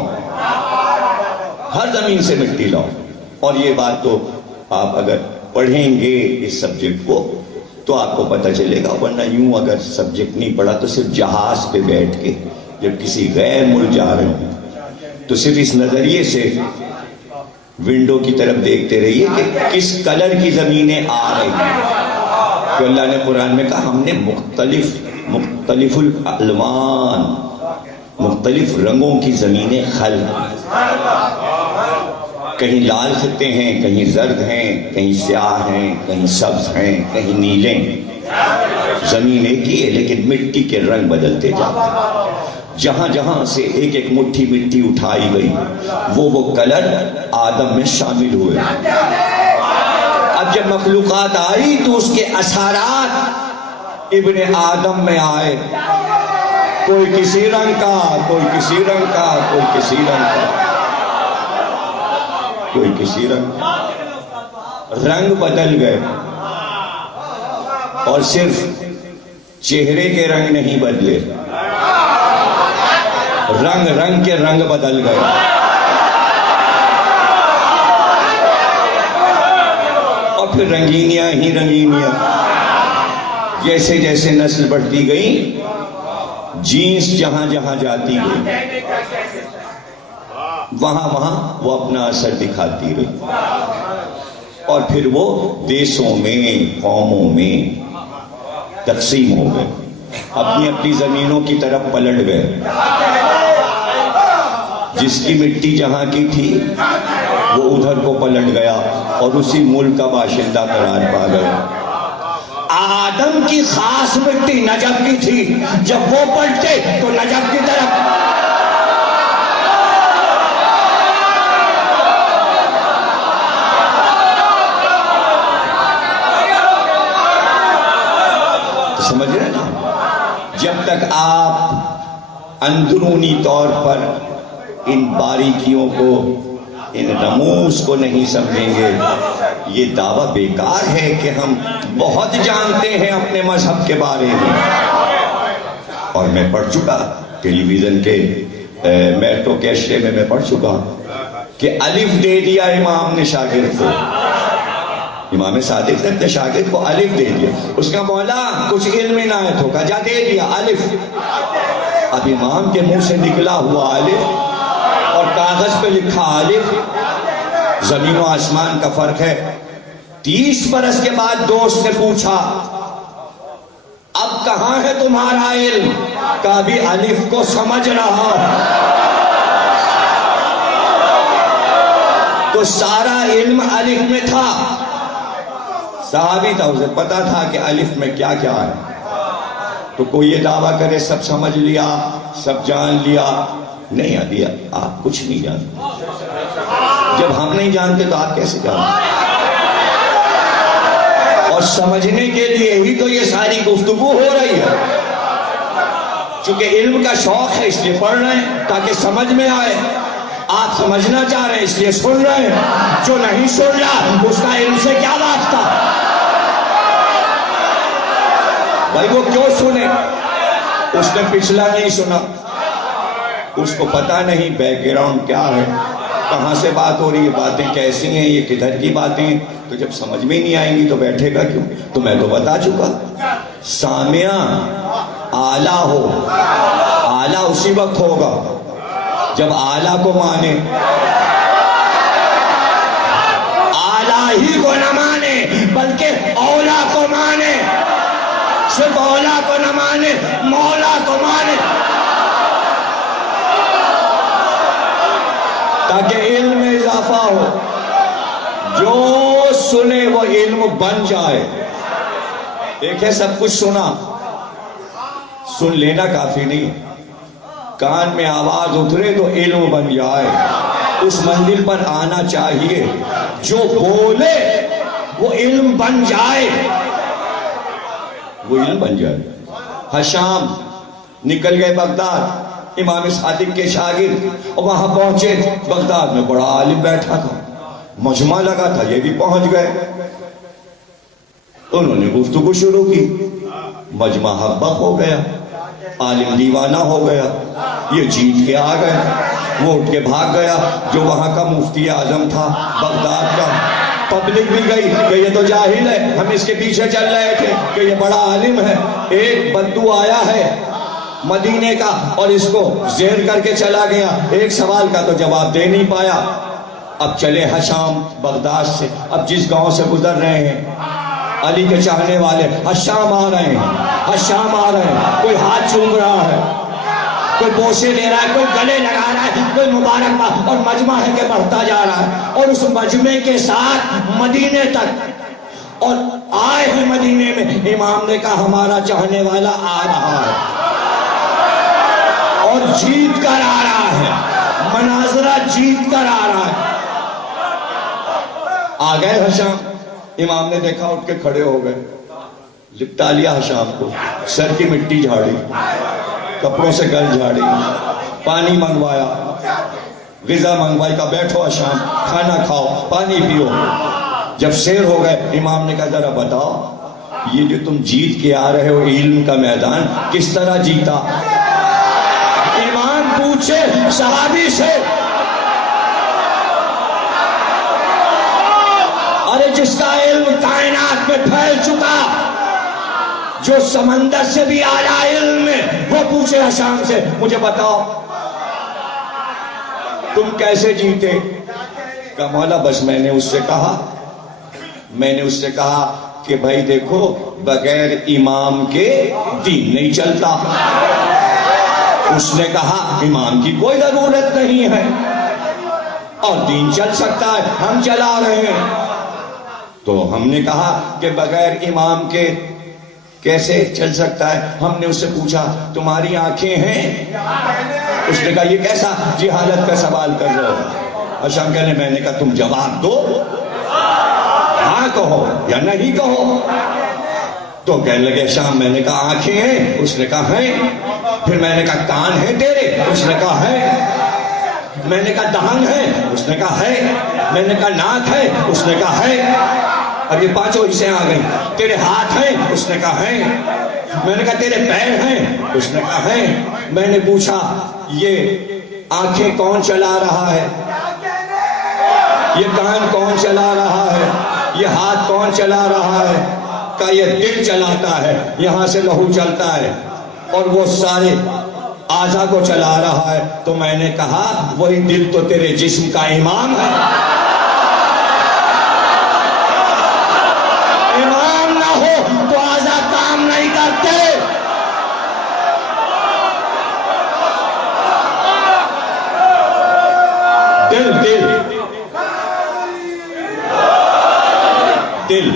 ہر زمین سے مٹی لاؤ. اور یہ بات تو آپ اگر پڑھیں گے اس سبجیکٹ کو تو آپ کو پتہ چلے گا، ورنہ یوں اگر سبجیکٹ نہیں پڑھا تو صرف جہاز پہ بیٹھ کے جب کسی غیر ملک جا رہے ہوں تو صرف اس نظریے سے ونڈو کی طرف دیکھتے رہیے کہ کس کلر کی زمینیں آ رہی ہیں. تو اللہ نے قرآن میں کہا ہم نے مختلف الالوان، مختلف رنگوں کی زمینیں خلق. کہیں لال خطے ہیں، کہیں زرد ہیں، کہیں سیاہ ہیں، کہیں سبز ہیں، کہیں نیلے. زمین ایک ہی ہے لیکن مٹی کے رنگ بدلتے جاتے ہیں. جہاں جہاں سے ایک ایک مٹھی مٹی اٹھائی گئی وہ کلر آدم میں شامل ہوئے. اب جب مخلوقات آئی تو اس کے اثرات ابن آدم میں آئے، کوئی کسی رنگ کا، کوئی کسی رنگ کا، کوئی کسی رنگ کا، کوئی کسی رنگ کا. رنگ بدل گئے اور صرف چہرے کے رنگ نہیں بدلے، رنگ رنگ کے رنگ بدل گئے. اور پھر رنگینیاں ہی رنگینیاں. جیسے جیسے نسل بڑھتی گئی جینس جہاں جہاں جاتی گئی وہاں وہاں وہ اپنا اثر دکھاتی رہی. اور پھر وہ دیسوں میں، قوموں میں تقسیم ہو گئے، اپنی اپنی زمینوں کی طرف پلٹ گئے. جس کی مٹی جہاں کی تھی وہ ادھر کو پلٹ گیا اور اسی ملک کا باشندہ قرار پا گیا. آدم کی خاص مٹی نجف کی تھی، جب وہ پلٹے تو نجف کی طرف. سمجھ رہے نا؟ جب تک آپ اندرونی طور پر ان باریکیوں کو، ان رموز کو نہیں سمجھیں گے، یہ دعویٰ بیکار ہے کہ ہم بہت جانتے ہیں اپنے مذہب کے بارے میں. اور میں پڑھ چکا ٹیلی ویژن کے میٹرو کیشے میں پڑھ چکا کہ الف دے دیا امام نے شاگرد کو، امام صادق نے اپنے شاگرد کو الف دے دیا. اس کا مولا کچھ علم عنایت ہوگا، جا دے دیا الف. اب امام کے منہ سے نکلا ہوا الف اور کاغذ پہ لکھا الف، زمین و آسمان کا فرق ہے. 30 برس کے بعد دوست نے پوچھا اب کہاں ہے تمہارا علم؟ کہا بھی الف کو سمجھ رہا. تو سارا علم الف میں تھا. صحابی تھا، اسے پتا تھا کہ الف میں کیا کیا ہے. تو کوئی یہ دعویٰ کرے سب سمجھ لیا، سب جان لیا، نہیں ابھی آپ کچھ نہیں جانتے. جب ہم نہیں جانتے تو آپ کیسے جانتے؟ اور سمجھنے کے لیے ہی تو یہ ساری گفتگو ہو رہی ہے. چونکہ علم کا شوق ہے اس لیے پڑھ رہے ہیں تاکہ سمجھ میں آئے. آپ سمجھنا چاہ رہے ہیں اس لیے سن رہے ہیں. جو نہیں سن رہا اس کا علم سے کیا واسطہ؟ بھائی وہ کیوں سنے؟ اس نے پچھلا نہیں سنا، اس کو پتا نہیں بیک گراؤنڈ کیا ہے، کہاں سے بات ہو رہی ہے، باتیں کیسی ہیں، یہ کدھر کی باتیں ہیں. تو جب سمجھ میں نہیں آئیں گی تو بیٹھے گا کیوں؟ تو میں تو بتا چکا، سامعہ اعلیٰ ہو، اعلیٰ اسی وقت ہوگا جب اعلیٰ کو مانے. اعلیٰ ہی کو نہ مانے بلکہ اولیٰ کو مانے. صرف اولیٰ کو نہ مانے، مولا کو مانے، تاکہ علم میں اضافہ ہو. جو سنے وہ علم بن جائے. دیکھیں سب کچھ سنا، سن لینا کافی نہیں. کان میں آواز اترے تو علم بن جائے. اس منزل پر آنا چاہیے جو بولے وہ علم بن جائے, وہ علم بن جائے. حشام نکل گئے بغداد, امام صادق کے شاگرد, اور وہاں پہنچے. بغداد میں بڑا عالم بیٹھا تھا, مجمع لگا تھا, یہ بھی پہنچ گئے. انہوں نے گفتگو شروع کی, مجمع حق بق ہو گیا, عالم دیوانہ ہو گیا, یہ جیت کے آ گئے. وہ اٹھ کے بھاگ گیا جو وہاں کا مفتی اعظم تھا بغداد کا. پبلک بھی گئی کہ یہ تو جاہل ہے, ہم اس کے پیچھے چل رہے تھے کہ یہ بڑا عالم ہے. ایک بدو آیا ہے مدینے کا اور اس کو زیر کر کے چلا گیا, ایک سوال کا تو جواب دے نہیں پایا. اب چلے حشام بغداد سے, اب جس گاؤں سے گزر رہے ہیں علی کے چاہنے والے حشام آ رہے ہیں, حشام آ رہے ہیں. کوئی ہاتھ چوم رہا ہے, کوئی بوسے دے رہا ہے, کوئی گلے لگا رہا ہے, کوئی مبارکباد, اور مجمع ہے کہ بڑھتا جا رہا ہے. اور اس مجمع کے ساتھ مدینے تک, اور آئے ہیں مدینے میں. امام نے کہا ہمارا چاہنے والا آ رہا ہے اور جیت کر آ رہا ہے, مناظرہ جیت کر آ رہا ہے. آ گئے حشام. امام نے دیکھا, اٹھ کے کھڑے ہو گئے, لپٹا لیا حشام کو, سر کی مٹی جھاڑی, کپڑوں سے گل جھاڑی, پانی منگوایا, غذا منگوائی, کا بیٹھو حشام, کھانا کھاؤ, پانی پیو. جب سیر ہو گئے, امام نے کہا ذرا بتاؤ یہ جو تم جیت کے آ رہے ہو علم کا میدان, کس طرح جیتا؟ امام پوچھے صحابی سے, ارے جس کا علم کائنات میں پھیل چکا, جو سمندر سے بھی اعلیٰ علم ہے, وہ پوچھے حشام سے مجھے بتاؤ تم کیسے جیتے؟ کہ مولا بس میں نے اس سے کہا کہ بھائی دیکھو بغیر امام کے دین نہیں چلتا. اس نے کہا امام کی کوئی ضرورت نہیں ہے اور دین چل سکتا ہے, ہم چلا رہے ہیں. تو ہم نے کہا کہ بغیر امام کے کیسے چل سکتا ہے؟ ہم نے اس سے پوچھا تمہاری آنکھیں ہیں؟ اس نے کہا یہ کیسا جہالت کا سوال کر رہے ہو؟ حشام کہنے, میں نے کہا تم جواب دو, ہاں کہو یا نہیں کہو. تو کہنے لگے حشام میں نے کہا آنکھیں ہیں؟ اس نے کہا ہیں. پھر میں نے کہا کان ہیں تیرے؟ اس نے کہا ہے. میں نے کہا دہن ہے؟ اس نے کہا ہے. میں نے کہا ناک ہے؟ اس نے کہا ہے. اور یہ پانچوں حصے آ گئی. تیرے ہاتھ ہیں؟ اس نے کہا ہے. میں نے کہا تیرے پیر ہیں؟ اس نے کہا ہے. میں نے پوچھا یہ آنکھیں کون چلا رہا ہے, یہ کان کون چلا رہا ہے, یہ ہاتھ کون چلا رہا ہے؟ کہ یہ دل چلاتا ہے, یہاں سے لہو چلتا ہے اور وہ سارے اعضاء کو چلا رہا ہے. تو میں نے کہا وہی دل تو تیرے جسم کا امام ہے. امام نہ ہو تو اعضاء کام نہیں کرتے. دل دل دل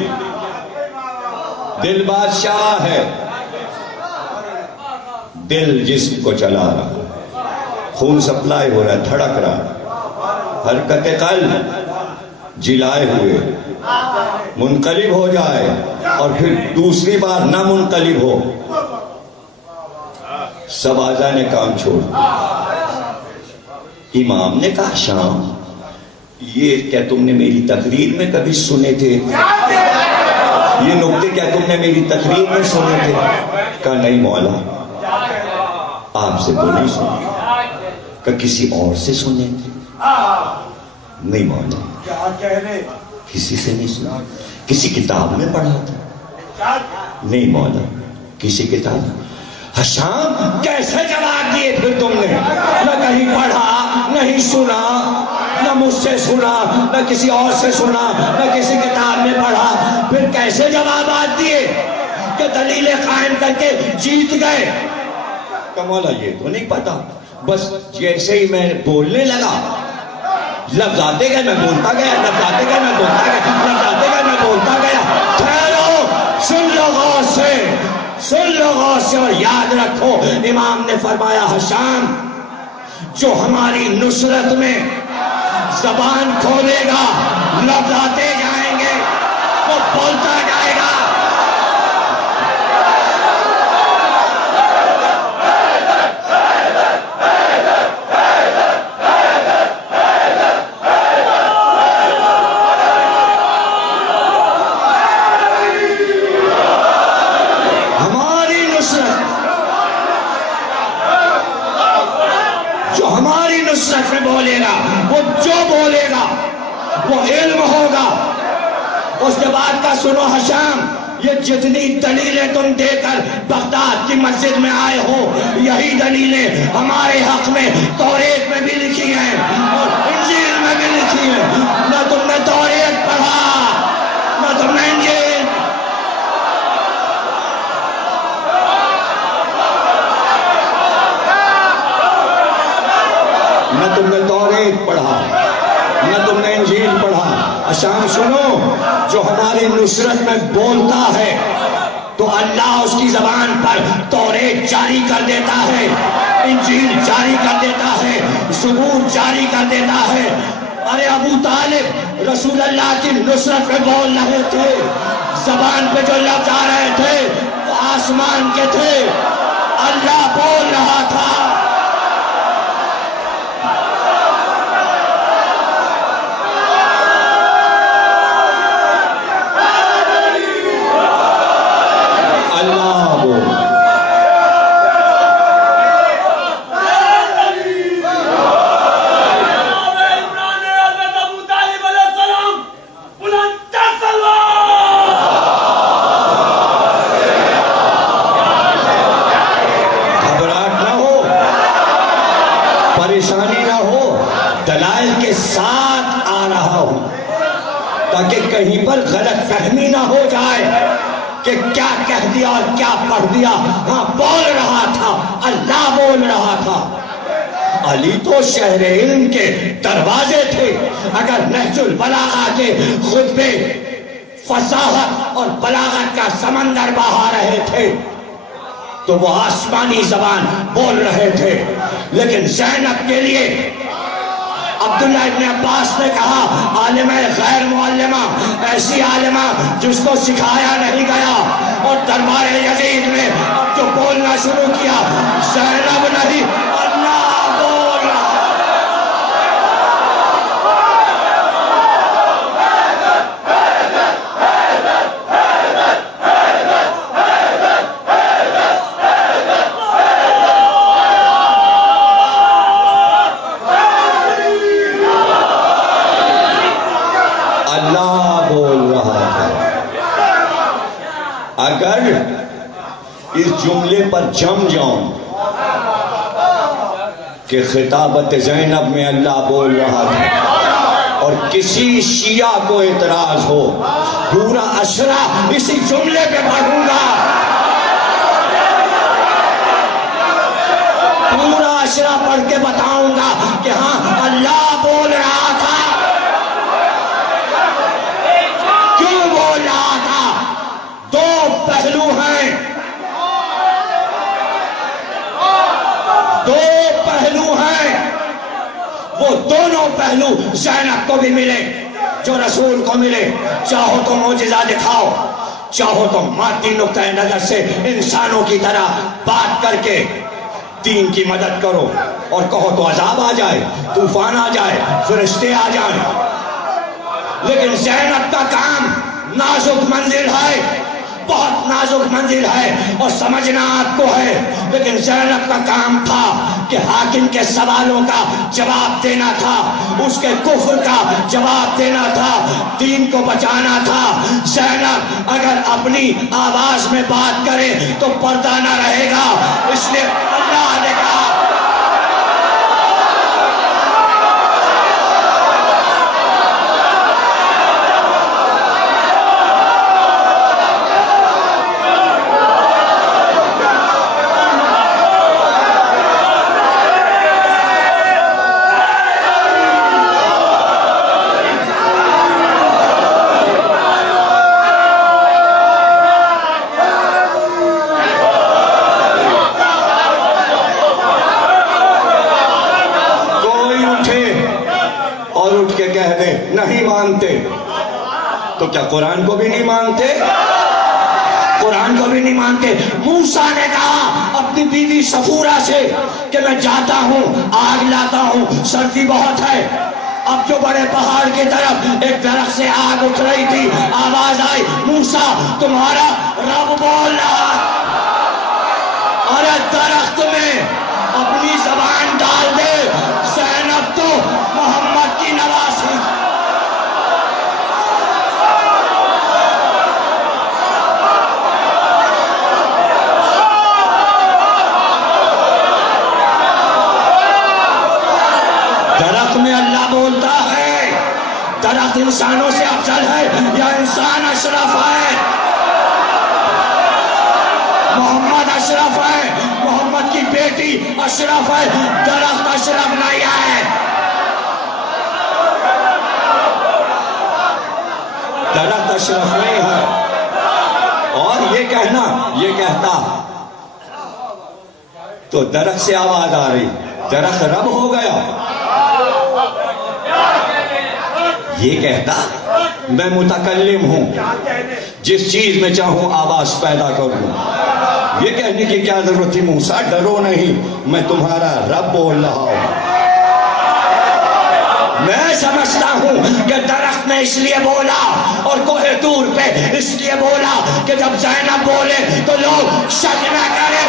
دل بادشاہ ہے. دل جسم کو چلا رہا, خون سپلائی ہو رہا ہے, دھڑک رہا, حرکت قلب جلائے ہوئے منقلب ہو جائے اور پھر دوسری بار نہ منقلب ہو. سب اعضاء نے کام چھوڑ. امام نے کہا شام یہ کیا تم نے میری تقریر میں کبھی سنے تھے؟ یہ نکتے کیا تم نے میری تقریر میں سنے تھے؟ کہا نہیں مولا آپ سے تو نہیں سنے. کہ کسی اور سے سنے تھے؟ نہیں مولا کسی سے نہیں سنا. کسی کتاب میں پڑھا تھا؟ نہیں مولا کسی کتاب میں. حشام کیسے جواب دیے پھر تم نے؟ نہ کہیں پڑھا, نہیں سنا, نہ مجھ سے سنا, نہ کسی اور سے سنا, نہ کسی کتاب میں پڑھا, پھر کیسے جوابات دیے کہ دلیلیں قائم کر کے جیت گئے؟ کہ مولا یہ تو نہیں پتا, بس جیسے ہی میں بولنے لگا لفظ آتے گئے میں بولتا گیا, لفظ آتے گئے میں بولتا گیا, لفظ آتے گئے میں بولتا گیا. ٹھہرو, سن لو غور سے, سن لو غور سے اور یاد رکھو. امام نے فرمایا حشام جو ہماری نصرت میں زبان کھولے گا لفظ آتے جائیں گے وہ بولتا جائے گا. نصرت میں بولے گا وہ جو بولے گا وہ علم ہوگا. اس کے بعد کا سنو حشام یہ جتنی دلیلیں تم دے کر بغداد کی مسجد میں آئے ہو یہی دلیلیں ہمارے حق میں توریت میں بھی لکھی ہیں اور انجیل میں بھی لکھی ہیں. نہ تم نے توریت پڑھا نہ تم نے انجیل. نہ تم نے توریت پڑھا نہ تم نے انجیل پڑھا. حشام سنو جو ہماری نصرت میں بولتا ہے تو اللہ اس کی زبان پر توریت جاری کر دیتا ہے, انجیل جاری کر دیتا ہے, زبور جاری کر دیتا ہے. ارے ابو طالب رسول اللہ کی نصرت میں بول رہے تھے, زبان پہ جو لفظ آ رہے تھے وہ آسمان کے تھے, اللہ بول رہا تھا. پریشانی نہ ہو, دلائل کے ساتھ آ رہا ہوں تاکہ کہیں پر غلط فہمی نہ ہو جائے کہ کیا کہہ دیا اور کیا پڑھ دیا. ہاں بول رہا تھا, اللہ بول رہا تھا. علی تو شہر علم کے دروازے تھے. اگر نہج البلاغہ کے خطبے فصاحت اور بلاغت کا سمندر بہا رہے تھے تو وہ آسمانی زبان بول رہے تھے. لیکن زینب کے لیے عبداللہ ابن عباس نے کہا عالمہ غیر معلمہ, ایسی عالمہ جس کو سکھایا نہیں گیا. اور دربار یزید میں جو بولنا شروع کیا زینب نہیں اللہ بول رہا. اگر اس جملے پر جم جاؤں کہ خطابت زینب میں اللہ بول رہا تھا اور کسی شیعہ کو اعتراض ہو, پورا اشرا اسی جملے پہ پڑھوں گا, پورا اشرا پڑھ کے بتاؤں گا کہ ہاں اللہ بول رہا تھا. کیوں بول رہا تھا؟ دو پہلو ہیں, دو پہلو ہیں. وہ دونوں پہلو زینب کو بھی ملے جو رسول کو ملے. چاہو تو معجزہ دکھاؤ, چاہو تو مادی نقطۂ نظر سے انسانوں کی طرح بات کر کے دین کی مدد کرو, اور کہو تو عذاب آ جائے, طوفان آ جائے, فرشتے آ جائیں. لیکن زینب کا کام نازک منزل ہے, بہت نازک منزل ہے اور سمجھنا آپ کو ہے. لیکن زینب کا کام تھا کہ حاکم کے سوالوں کا جواب دینا تھا, اس کے کفر کا جواب دینا تھا, دین کو بچانا تھا. زینب اگر اپنی آواز میں بات کرے تو پردہ نہ رہے گا, اس لیے اللہ نے کہا کیا قرآن کو بھی نہیں مانتے؟ قرآن کو بھی نہیں مانتے۔ موسیٰ نے کہا اپنی بیوی صفورہ سے کہ میں جاتا ہوں، آگ لاتا ہوں، سردی بہت ہے۔ اب جو بڑے پہاڑ کی طرف ایک درخت سے آگ اٹھ رہی تھی، آواز آئی موسیٰ تمہارا رب بول رہا۔ ارے درخت میں اپنی زبان ڈال دے، زینب تو محمد کی نواسی۔ درخت میں اللہ بولتا ہے، درخت انسانوں سے افضل ہے یا انسان اشرف ہے؟ محمد اشرف ہے، محمد کی بیٹی اشرف ہے، درخت اشرف نہیں ہے۔ درخت اشرف نہیں ہے۔ اور یہ کہتا تو درخت سے آواز آ رہی، درخت رب ہو گیا۔ یہ کہتا میں متکلم ہوں، جس چیز میں چاہوں آواز پیدا کروں۔ یہ کہنے کی کیا ضرورت تھی موسیٰ ڈرو نہیں، میں تمہارا رب بول رہا ہوں۔ میں سمجھتا ہوں کہ درخت نے اس لیے بولا اور کوہ طور پہ اس لیے بولا کہ جب زینب بولے تو لوگ شک نہ کریں۔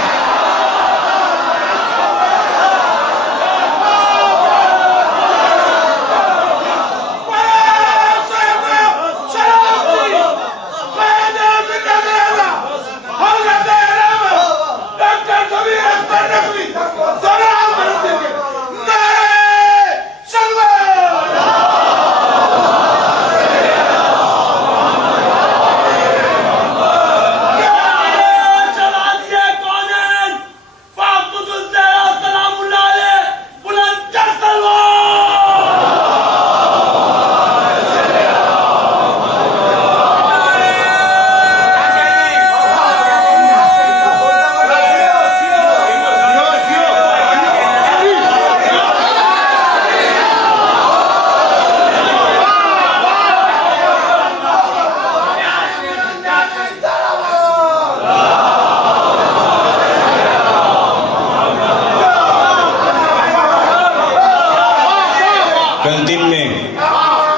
کل دن میں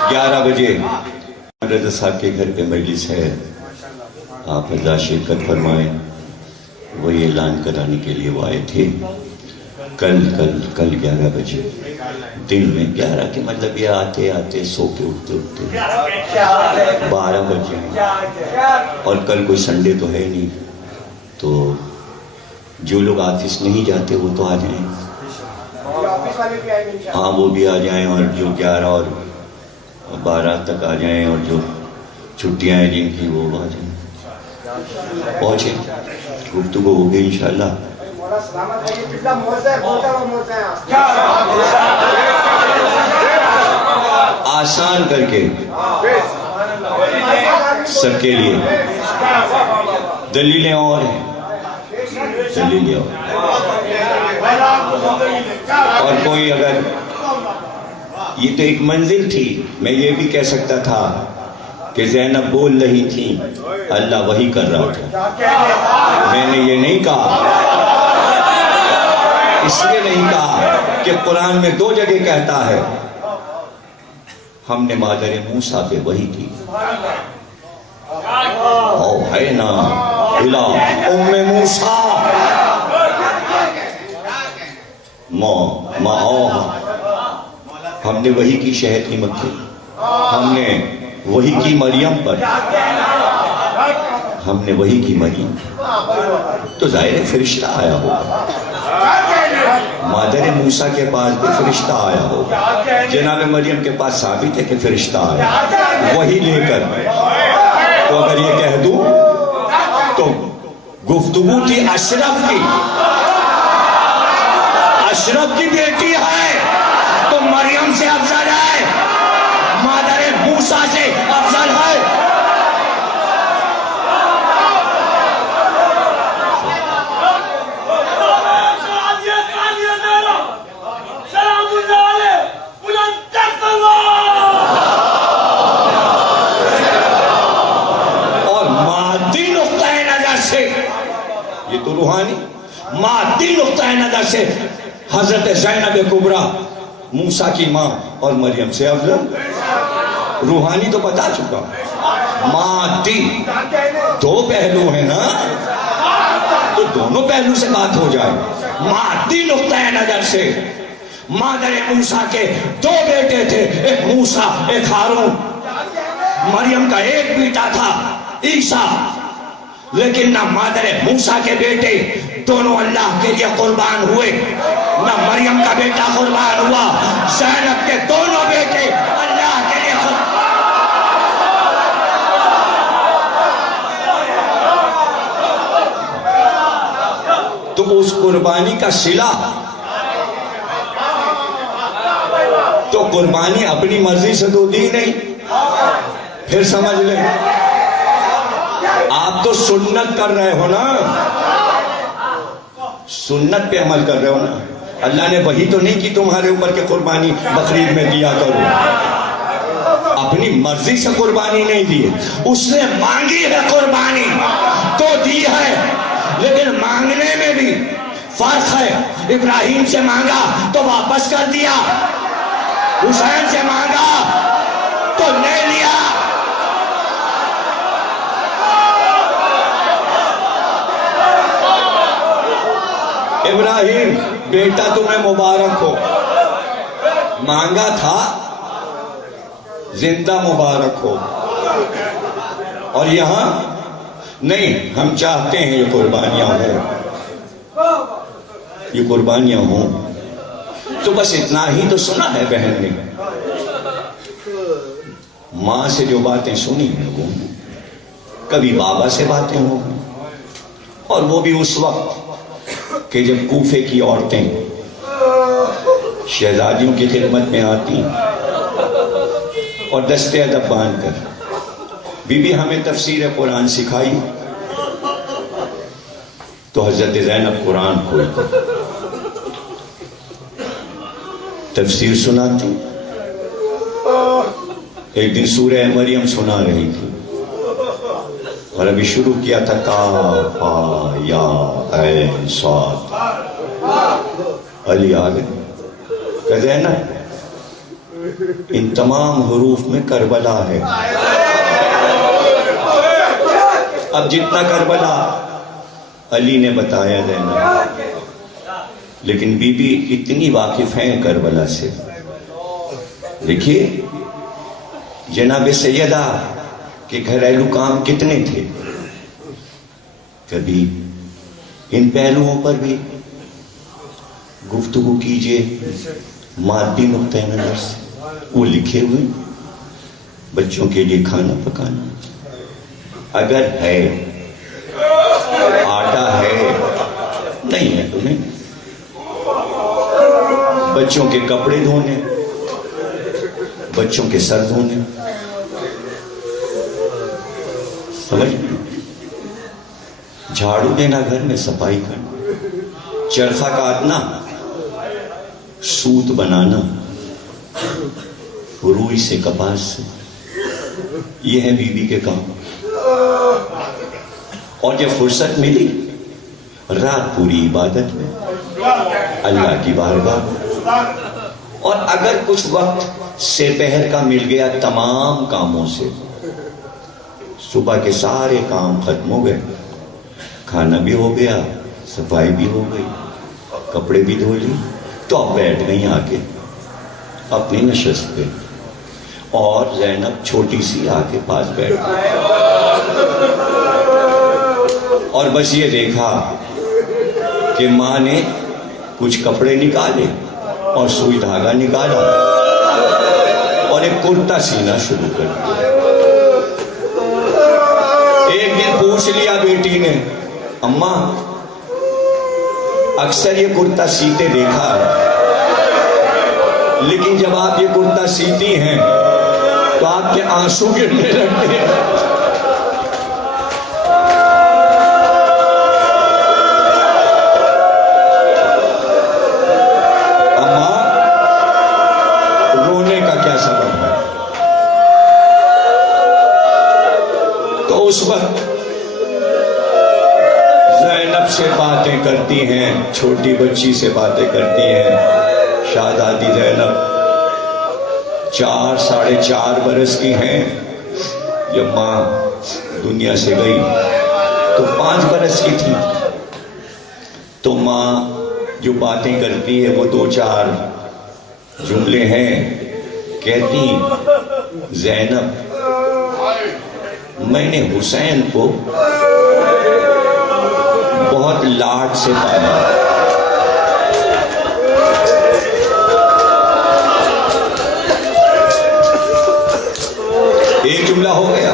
11 بجے رضا صاحب کے گھر پہ مجلس ہے، آپ حضرات شرکت فرمائیں۔ وہی اعلان کرانے کے لیے وہ آئے تھے۔ کل 11 بجے دن میں 11 کے مطلب یہ آتے سو کے اٹھتے 12 بجے، اور کل کوئی سنڈے تو ہے نہیں، تو جو لوگ آفس نہیں جاتے وہ تو آ جائیں، ہاں وہ بھی آ جائیں، اور جو 11 اور 12 تک آ جائیں، اور جو چھٹیاں ہیں جن کی وہ آ جائیں، پہنچیں، گفتگو ہوگی انشاءاللہ۔ آسان کر کے سب کے لیے دلیلیں اور ہیں، اور کوئی اگر یہ تو ایک منزل تھی، میں یہ بھی کہہ سکتا تھا کہ زینب بول رہی تھی، اللہ وحی کر رہا تھا۔ میں نے یہ نہیں کہا، اس لیے نہیں کہا کہ قرآن میں 2 جگہ کہتا ہے ہم نے مادر موسیٰ پہ وحی کی، او ہے نا الہ ام موسیٰ ہم نے وحی کی شہد کی مکھی، ہم نے وحی کی مریم پر، ہم نے وحی کی مریم، تو ظاہر فرشتہ آیا ہوگا، مادر موسیٰ کے پاس بھی فرشتہ آیا ہوگا، جناب مریم کے پاس ثابت ہے کہ فرشتہ آیا وحی لے کر۔ تو اگر یہ کہہ دوں تو گفتگو تھی اشرف کی بیٹی ہے تو مریم سے افضل ہے، مادر موسیٰ سے افضل ہے۔ سے یہ تو روحانی، مادی نقطۂ نظر سے حضرت زینب کبریٰ موسیٰ کی ماں اور مریم سے افضل، روحانی تو بتا چکا، مادی دو پہلو ہیں نا، تو دونوں پہلو سے بات ہو جائے۔ مادی نقطۂ نظر سے مادر موسیٰ کے دو بیٹے تھے، ایک موسیٰ ایک ہارون، مریم کا ایک بیٹا تھا عیسیٰ، لیکن نہ مادر موسیٰ کے بیٹے دونوں اللہ کے لیے قربان ہوئے، نہ مریم کا بیٹا قربان ہوا، زینب کے دونوں بیٹے اللہ کے لیے تو اس قربانی کا صلہ، تو قربانی اپنی مرضی سے تو دی نہیں۔ پھر سمجھ لیں، آپ تو سنت کر رہے ہو نا، سنت پہ عمل کر رہے ہو نا، اللہ نے وہی تو نہیں کی تمہارے اوپر کہ قربانی بقرعید میں دیا کرو، اپنی مرضی سے قربانی نہیں دی، اس نے مانگی ہے قربانی تو دی ہے، لیکن مانگنے میں بھی فرق ہے، ابراہیم سے مانگا تو واپس کر دیا، حسین سے مانگا تو لے لیا۔ ابراہیم بیٹا تمہیں مبارک ہو، مانگا تھا زندہ مبارک ہو، اور یہاں نہیں، ہم چاہتے ہیں یہ قربانیاں ہوں، یہ قربانیاں ہوں، تو بس اتنا ہی تو سنا ہے بہن نے، ماں سے جو باتیں سنی ہیں وہ کبھی بابا سے باتیں ہوں، اور وہ بھی اس وقت کہ جب کوفے کی عورتیں شہزادیوں کی خدمت میں آتی اور دستے ادب باندھ کر بی بی ہمیں تفسیر قرآن سکھائی، تو حضرت زینب قرآن کھول کر تفسیر سناتی، ایک دن سورہ مریم سنا رہی تھی، اور ابھی شروع کیا تھا کاف یا عین صاد، علی آگے کہ زینب ان تمام حروف میں کربلا ہے، اب جتنا کربلا علی نے بتایا زینب، لیکن بی بی اتنی واقف ہیں کربلا سے۔ دیکھیے جناب سیدہ کہ گھریلو کام کتنے تھے، کبھی ان پہلوؤں پر بھی گفتگو کیجئے مادی نقطۂ نظر سے، وہ لکھے ہوئے بچوں کے لیے کھانا پکانا، اگر ہے آٹا ہے، نہیں ہے تو نہیں، بچوں کے کپڑے دھونے، بچوں کے سر دھونے، سمجھ، جھاڑو دینا، گھر میں صفائی کرنا، چرخہ کاٹنا، سوت بنانا روئی سے کپاس سے، یہ ہے بی بی کے کام۔ اور جب فرصت ملی رات پوری عبادت میں اللہ کی بارگاہ، اور اگر کچھ وقت سے پہر کا مل گیا تمام کاموں سے، صبح کے سارے کام ختم ہو گئے، کھانا بھی ہو گیا، صفائی بھی ہو گئی، کپڑے بھی دھو لی، تو اب بیٹھ گئی آ کے اپنی نشست پہ، اور زینب چھوٹی سی آ کے پاس بیٹھ گئی، اور بس یہ دیکھا کہ ماں نے کچھ کپڑے نکالے اور سوئی دھاگا نکالا اور ایک کرتا سینا شروع کر دیا۔ ایک دن پوچھ لیا بیٹی نے، اماں اکثر یہ کرتا سیتے دیکھا ہے، لیکن جب آپ یہ کرتا سیتی ہیں تو آپ کے آنسو گرنے لگتے ہیں۔ اماں رونے کا کیا سبب ہے؟ تو اس وقت زینب سے باتیں کرتی ہیں، چھوٹی بچی سے باتیں کرتی ہیں. شہزادی زینب 4-4.5 برس کی ہیں. جب ماں دنیا سے گئی تو 5 برس کی تھی. تو ماں جو باتیں کرتی ہے وہ 2-4 جملے ہیں. کہتی زینب میں نے حسین کو بہت لاڈ سے پالا. ایک جملہ ہو گیا،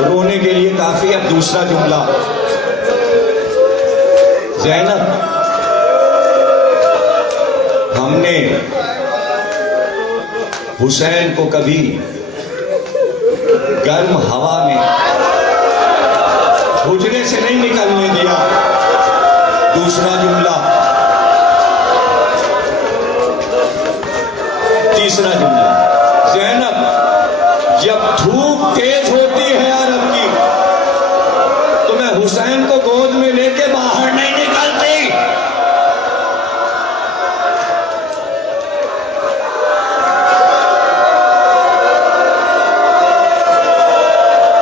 رونے کے لیے کافی. اب دوسرا جملہ، زینب ہم نے حسین کو کبھی گرم ہوا میں حجرے سے نہیں نکلنے دیا. دوسرا جملہ. تیسرا جملہ، زینب جب دھوپ تیز ہوتی ہے عرب کی تو میں حسین کو گود میں لے کے باہر نہیں نکلتی.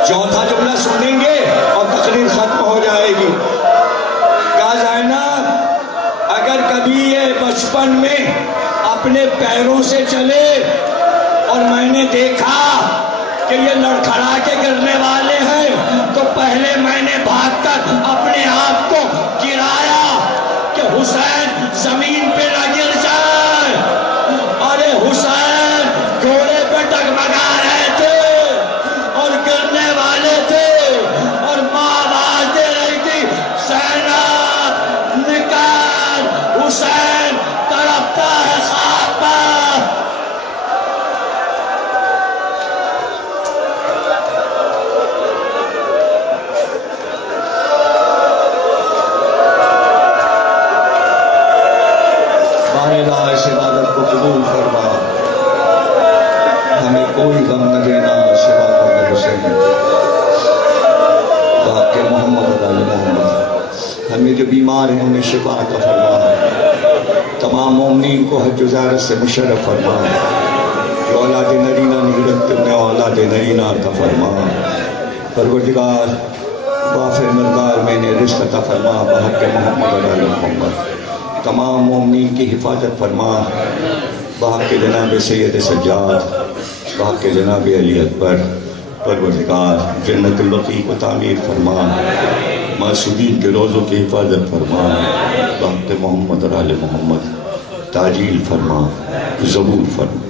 چوتھا جملہ سنیں گے اور تقریر ختم ہو جائے گی. کہا زینب اگر کبھی یہ بچپن میں اپنے پیروں سے چلے اور میں نے دیکھا کہ یہ لڑکھڑا کے گرنے والے ہیں تو پہلے میں نے بھاگ کر اپنے آپ کو گرایا کہ حسین زمین پہ نہ گر جائے. ارے حسین گھوڑے پہ ڈگمگا رہے تھے اور گرنے والے تھے اور ماں آواز دے رہی تھی زینب نکال، حسین تڑپتا ہے خاک پر. بارے اس عبادت کو قبول فرما. ہمیں کوئی غم نہ دینا سوا مولا حسین باپ کے محمد علی محمد. ہمیں جو بیمار ہیں انہیں شفا عطا فرما. تمام مومنین کو حج و زیارت سے مشرف فرما. جو اولاد نرینہ نہیں رکھتے انہیں اولاد نرینہ عطا فرما. پروردگار وافر مقدار میں نے رزق عطا فرما بحق محمد علی محمد. تمام مومنین کی حفاظت فرما بحق جناب سید سجاد، بحق جناب علی اکبر. پروردگار جنت البقیع کو تعمیر فرما. معصومین کے روزوں کی حفاظت فرما بحق محمد اور آل محمد. تعجیل فرما، ظہور فرما.